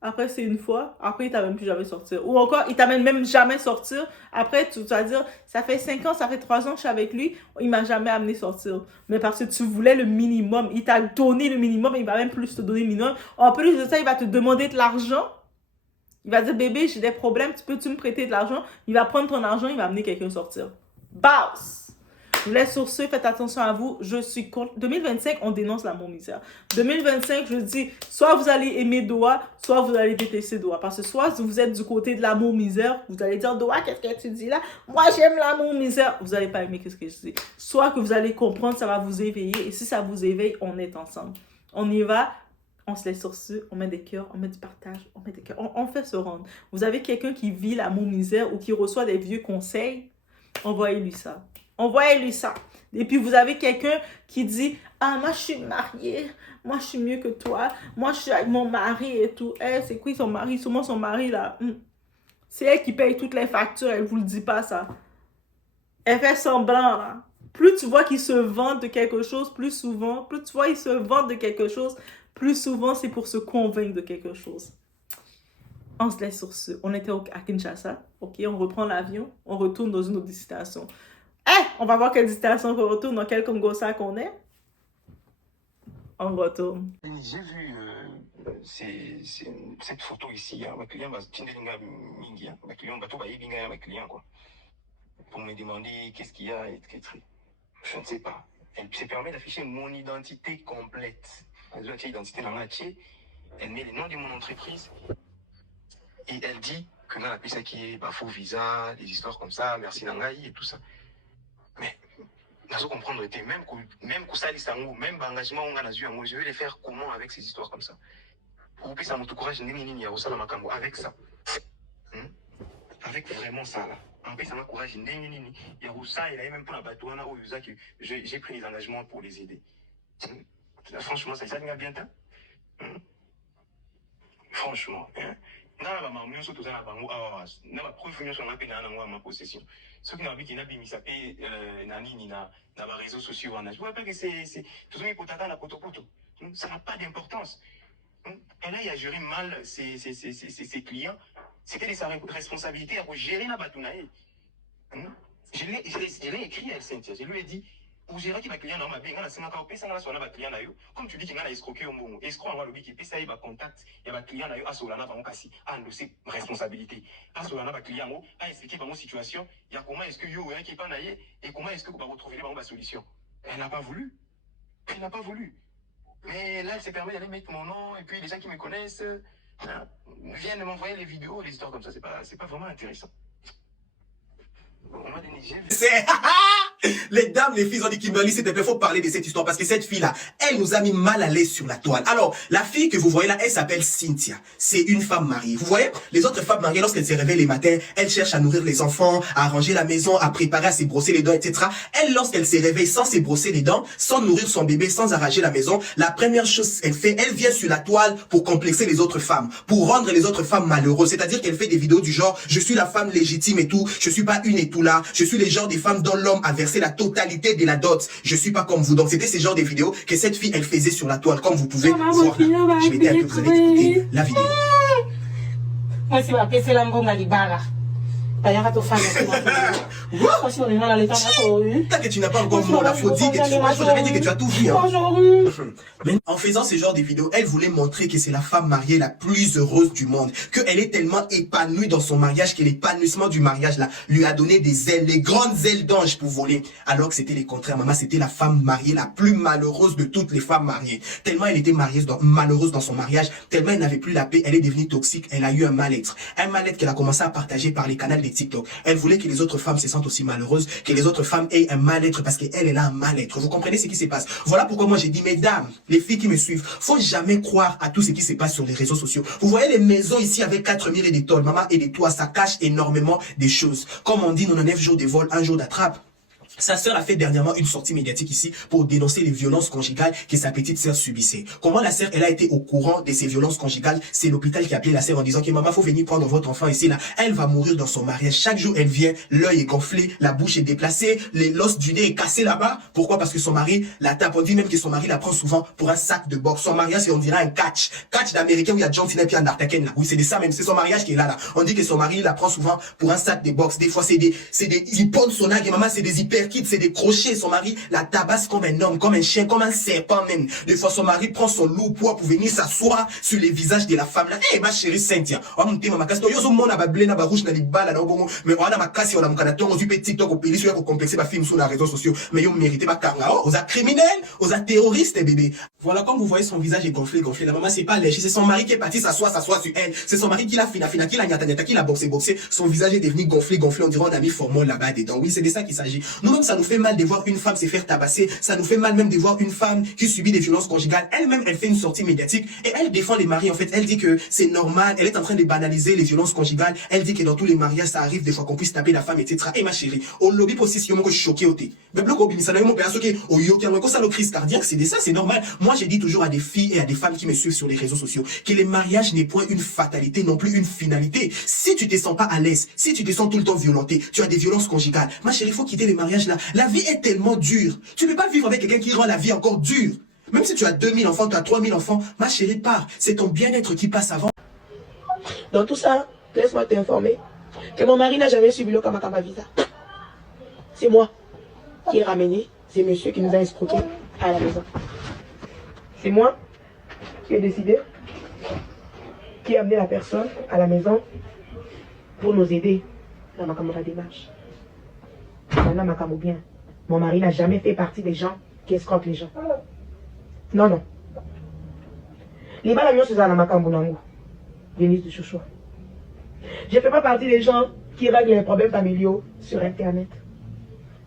après, c'est 1 fois. Après, il t'amène plus jamais sortir. Ou encore, il t'amène même jamais sortir. Après, tu vas dire, ça fait 5 ans, ça fait 3 ans que je suis avec lui. Il m'a jamais amené sortir. Mais parce que tu voulais le minimum. Il t'a donné le minimum. Il va même plus te donner le minimum. En plus de ça, il va te demander de l'argent. Il va dire, bébé, j'ai des problèmes. Peux-tu me prêter de l'argent? Il va prendre ton argent. Il va amener quelqu'un sortir. Boss! Je vous laisse sur ce, faites attention à vous. Je suis contre. 2025, on dénonce l'amour misère. 2025, je dis, soit vous allez aimer Doa, soit vous allez détester Doa. Parce que soit vous êtes du côté de l'amour misère, vous allez dire, Doa, qu'est-ce que tu dis là? Moi, j'aime l'amour misère. Vous n'allez pas aimer ce que je dis. Soit que vous allez comprendre, ça va vous éveiller. Et si ça vous éveille, on est ensemble. On y va. On se laisse sur ce, on met des cœurs, on met du partage, on met des cœurs. On fait se rendre. Vous avez quelqu'un qui vit l'amour misère ou qui reçoit des vieux conseils, envoyez-lui ça. Envoyez-lui ça. Et puis, vous avez quelqu'un qui dit, ah, moi, je suis mariée. Moi, je suis mieux que toi. Moi, je suis avec mon mari et tout. C'est quoi son mari? Souvent, son mari, là. C'est elle qui paye toutes les factures. Elle ne vous le dit pas, ça. Elle fait semblant, là. Plus tu vois qu'il se vante de quelque chose, plus tu vois qu'il se vante de quelque chose, plus souvent, c'est pour se convaincre de quelque chose. On se laisse sur ce. On était à Kinshasa. OK, on reprend l'avion. On retourne dans une autre destination. On va voir quelle destination on retourne, dans quel Congo ça qu'on est. On retourne. J'ai vu cette photo ici. Ma client va ma client quoi. Pour me demander qu'est-ce qu'il y a, etc. Je ne sais pas. Elle se permet d'afficher mon identité complète. Elle met le nom de mon entreprise et elle dit que dans la piste qui est faux visa, des histoires comme ça, merci Nangaï et tout ça. Mais je comprendre même que ça même engagement je vais les faire comment avec ces histoires comme ça. Pour que ça me courage avec ça. Avec vraiment ça là. En plus, ça m'a courage. Il y a ça, il a même pour la bateau, j'ai pris les engagements pour les aider. Franchement, ça m'a bien tant. Franchement, ceux qui n'ont pas mis ça dans les réseaux sociaux, je vois pas que c'est tout ça n'a pas d'importance. Elle a géré mal ses clients. C'était de sa responsabilité à gérer la batonaï. Je l'ai écrit à Cynthia. Je lui ai dit, pour gérer qui va client dans ma vie, comme tu dis qu'il a escroqué au monde, escroc en lobby qui peut ça, il va contact, il va client à Solana, va casser, à endosser responsabilité. À Solana, va client à expliquer par mon situation, il y a comment est-ce que yo qui est pas naïe et comment est-ce que vous va retrouver la solution. Elle n'a pas voulu. Elle n'a pas voulu. Mais là, elle s'est permis d'aller mettre mon nom et puis les gens qui me connaissent viennent m'envoyer les vidéos, les histoires comme ça. C'est pas vraiment intéressant. C'est les dames, les filles ont dit Kimberly, s'il te plaît, faut parler de cette histoire parce que cette fille-là, elle nous a mis mal à l'aise sur la toile. Alors, la fille que vous voyez là, elle s'appelle Cynthia. C'est une femme mariée. Vous voyez, les autres femmes mariées, lorsqu'elles se réveillent les matins, elles cherchent à nourrir les enfants, à arranger la maison, à préparer, à se brosser les dents, etc. Elle, lorsqu'elle se réveille sans se brosser les dents, sans nourrir son bébé, sans arranger la maison, la première chose qu'elle fait, elle vient sur la toile pour complexer les autres femmes, pour rendre les autres femmes malheureuses. C'est-à-dire qu'elle fait des vidéos du genre, je suis la femme légitime et tout, je suis pas une et tout là, je suis le genre des femmes dont l'homme a versé la totalité de la dot, je suis pas comme vous. Donc c'était ce genre de vidéos que cette fille elle faisait sur la toile, comme vous pouvez voir là. Je vais dire que vous allez écouter la vidéo. Moi c'est ma PC la mbonga libara. T'as que tu n'as pas encore mort la faute, j'avais dit que tu as tout vu. Hein. Mais en faisant ce genre de vidéos, elle voulait montrer que c'est la femme mariée la plus heureuse du monde, qu'elle est tellement épanouie dans son mariage que l'épanouissement du mariage là lui a donné des ailes, les grandes ailes d'ange pour voler. Alors que c'était le contraire, maman, c'était la femme mariée la plus malheureuse de toutes les femmes mariées. Tellement elle était malheureuse dans son mariage, tellement elle n'avait plus la paix, elle est devenue toxique, elle a eu un mal-être qu'elle a commencé à partager par les canaux de TikTok. Elle voulait que les autres femmes se sentent aussi malheureuses, que les autres femmes aient un mal-être parce qu'elle a un mal-être. Vous comprenez ce qui se passe? Voilà pourquoi moi j'ai dit, mesdames, les filles qui me suivent, faut jamais croire à tout ce qui se passe sur les réseaux sociaux. Vous voyez les maisons ici avec 4 murs et des tôles, maman, et des toits, ça cache énormément des choses. Comme on dit, 99 jours de vol, 1 jour d'attrape. Sa sœur a fait dernièrement une sortie médiatique ici pour dénoncer les violences conjugales que sa petite sœur subissait. Comment la sœur, elle a été au courant de ces violences conjugales? C'est l'hôpital qui a appelé la sœur en disant que maman, faut venir prendre votre enfant ici là. Elle va mourir dans son mariage. Chaque jour, elle vient, l'œil est gonflé, la bouche est déplacée, l'os du nez est cassé là-bas. Pourquoi? Parce que son mari la tape. On dit même que son mari la prend souvent pour un sac de boxe. Son mariage, c'est on dirait un catch. Catch d'américain où il y a John Cena et un Artaken là. Oui, c'est de ça même. C'est son mariage qui est là. On dit que son mari la prend souvent pour un sac de boxe. Des fois, c'est des hippons de son âge. Et maman, c'est des hyperkits, c'est des crochets. Son mari la tabasse comme un homme, comme un chien, comme un serpent même. Des fois, son mari prend son lourd poids pour venir s'asseoir sur les visages de la femme là. Eh, ma chérie Cynthia, on m'a dit, maman, casse-toi, yo, mon abablé, na rouge, na libala, na bongo, mais on a ma casse, on a mon canaton, on a TikTok, au pays, sur pour complexer ma film sur les réseaux sociaux. Mais yo, mérité ma carga, aux criminels, aux terroristes, bébé. Voilà, comme vous voyez, son visage est gonflé. La maman, c'est pas léger, c'est son mari qui est parti s'asseoir sur elle. C'est son mari qui l'a fina, qui l'a nyata, qui l'a boxé. Son visage est devenu gonflé. On dirait on a mis formol là-bas dedans. Oui, c'est de ça qu'il s'agit. Nous-mêmes, ça nous fait mal de voir une femme se faire tabasser. Ça nous fait mal même de voir une femme qui subit des violences conjugales. Elle-même, elle fait une sortie médiatique et elle défend les maris. En fait, elle dit que c'est normal. Elle est en train de banaliser les violences conjugales. Elle dit que dans tous les mariages, ça arrive des fois qu'on puisse taper la femme, etc. Et ma chérie, au lobby position, moi, je suis choqué au thé. Mais bloc au bimi, ça n'a eu mon père, au yoki, ça le crise cardiaque, c'est de ça, c'est normal. Moi, j'ai dit toujours à des filles et à des femmes qui me suivent sur les réseaux sociaux que les mariages n'est point une fatalité, non plus une finalité. Si tu te sens pas à l'aise, si tu te sens tout le temps violenté, tu as des violences conjugales, ma chérie, il faut quitter les mariages là. La vie est tellement dure. Tu peux pas vivre avec quelqu'un qui rend la vie encore dure. Même si tu as 2000 enfants, tu as 3000 enfants, ma chérie, pars. C'est ton bien-être qui passe avant. Dans tout ça, laisse-moi t'informer que mon mari n'a jamais subi le Kamakama Visa. C'est moi qui ai ramené ces messieurs qui nous a escroqués à la maison. C'est moi qui ai décidé, qui a amené la personne à la maison pour nous aider dans ma démarche. Maintenant, ma bien. Mon mari n'a jamais fait partie des gens qui escroquent les gens. Non, non. Les balamions se dans ma cambonango. Denise de Chouchoua. Je ne fais pas partie des gens qui règlent les problèmes familiaux sur Internet.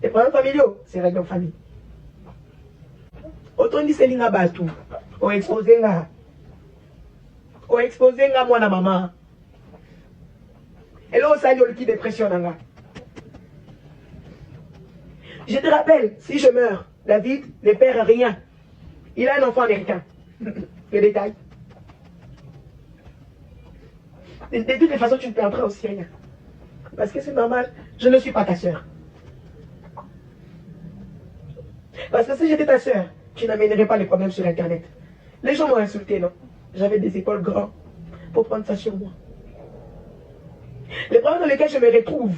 Les problèmes familiaux, c'est réglé en famille. Autant dit c'est l'inga batou. O exposé nga. O exposé nga moi na maman. Et là, on s'allie au qui dépression nga. Je te rappelle, si je meurs, David ne perd rien. Il a un enfant américain. Le détail. De toutes les façons, tu ne perdras aussi rien. Parce que c'est normal, je ne suis pas ta soeur. Parce que si j'étais ta soeur, tu n'amènerais pas les problèmes sur Internet. Les gens m'ont insulté, non? J'avais des épaules grandes pour prendre ça sur moi. Les problèmes dans lesquels je me retrouve,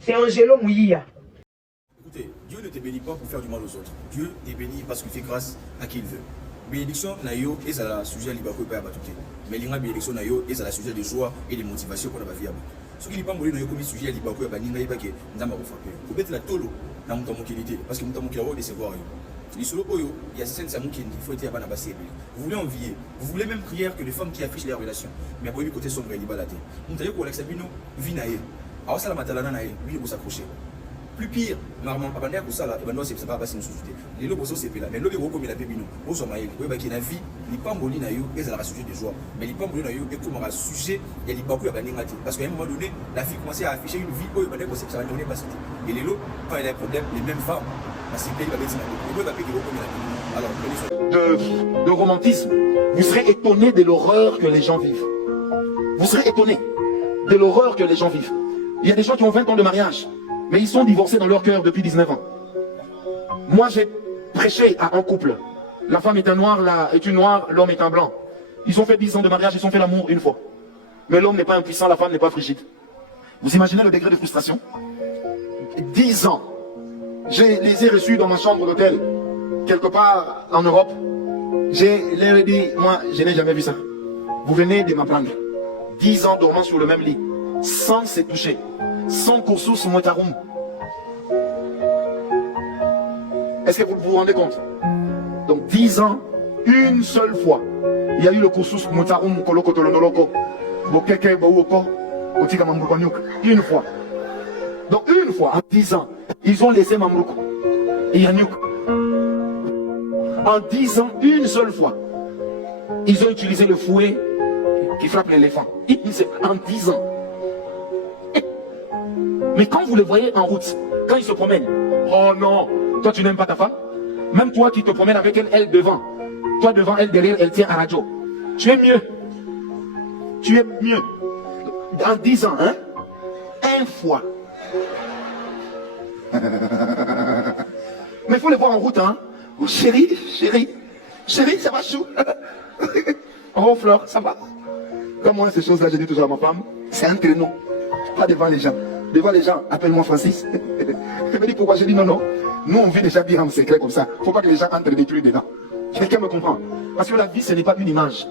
c'est Angelo Mouilla. Écoutez, Dieu ne te bénit pas pour faire du mal aux autres. Dieu te bénit parce qu'il fait grâce à qui il veut. Bénédiction nayo est à la sujet libako et batouté. Mais l'inga bénédiction nayo est à la sujet de joie et de motivation qu'on a pas vu. Ce qui n'est pas molé nayo comme sujet libako et baninga et baké ndama ko frappé. Faut mettre la tolo na muta mokilité parce que muta mokilaro décevoir yo. Les solo oyo, il y a certaines amours qui faut être à Banabasé. Vous voulez envier, vous voulez même prier que les femmes qui affichent les relations. Mais pour lui côté sombre il balade. Nous t'avez pour Alexabino vinaé. Alors ça la matalana naé, lui il faut s'accrocher. Plus pire, normalement, à Bandia Koussala, et Banois, c'est pas passé une société. Les lobes sont séparés. Mais l'obé comme il a pébino, au Somaïl, oui, bah, qui a vie, les pamboli naïo, et ça la sujet de joie. Mais les pamboli naïo, et comme un sujet, il y a des bakous à Baningati. Parce qu'à un moment donné, la fille commençait à afficher une vie, où il va dire que ça va donner pas cité. Et les lots, quand il y a un problème, les mêmes femmes, parce qu'il va mettre de romantisme, vous serez étonné de l'horreur que les gens vivent. Vous serez étonné de l'horreur que les gens vivent. Il y a des gens qui ont 20 ans de mariage, mais ils sont divorcés dans leur cœur depuis 19 ans. Moi, j'ai prêché à un couple. La femme est un noir, est une noire, l'homme est un blanc. Ils ont fait 10 ans de mariage, ils ont fait l'amour une fois. Mais l'homme n'est pas impuissant, la femme n'est pas frigide. Vous imaginez le degré de frustration? 10 ans. Je les ai reçus dans ma chambre d'hôtel, quelque part en Europe. Je leur ai dit, moi, je n'ai jamais vu ça. Vous venez de m'apprendre. 10 ans dormant sur le même lit, sans se toucher, sans coursus motarum. Est-ce que vous vous rendez compte? Donc 10 ans, une seule fois, il y a eu le coursus motarum koloko tolonoloko, bokeke bawoko, otika mambrukonyuk, une fois. Donc une fois, en 10 ans, ils ont laissé Mamruko et Yannouk. En 10 ans, une seule fois, ils ont utilisé le fouet qui frappe l'éléphant. En 10 ans. Mais quand vous les voyez en route, quand ils se promènent, oh non, toi tu n'aimes pas ta femme? Même toi qui te promènes avec elle, elle devant. Toi devant, elle derrière, elle tient à radio. Tu es mieux. Tu es mieux. En 10 ans, hein? Une fois. Mais il faut les voir en route, hein? Oh, chérie, chérie, chérie, ça va chou? Oh, Fleur, ça va? Comme moi, ces choses-là, je dis toujours à ma femme, c'est entre nous, pas devant les gens. Devant les gens, appelle-moi Francis. Elle me dit pourquoi? Je dis non, non. Nous, on vit déjà bien en secret comme ça. Faut pas que les gens entrent des trucs dedans. Quelqu'un me comprend? Parce que la vie, ce n'est pas une image.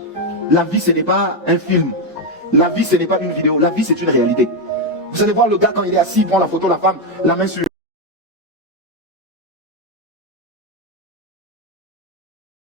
La vie, ce n'est pas un film. La vie, ce n'est pas une vidéo. La vie, c'est une réalité. Vous allez voir le gars quand il est assis, il prend la photo, la femme, la main sur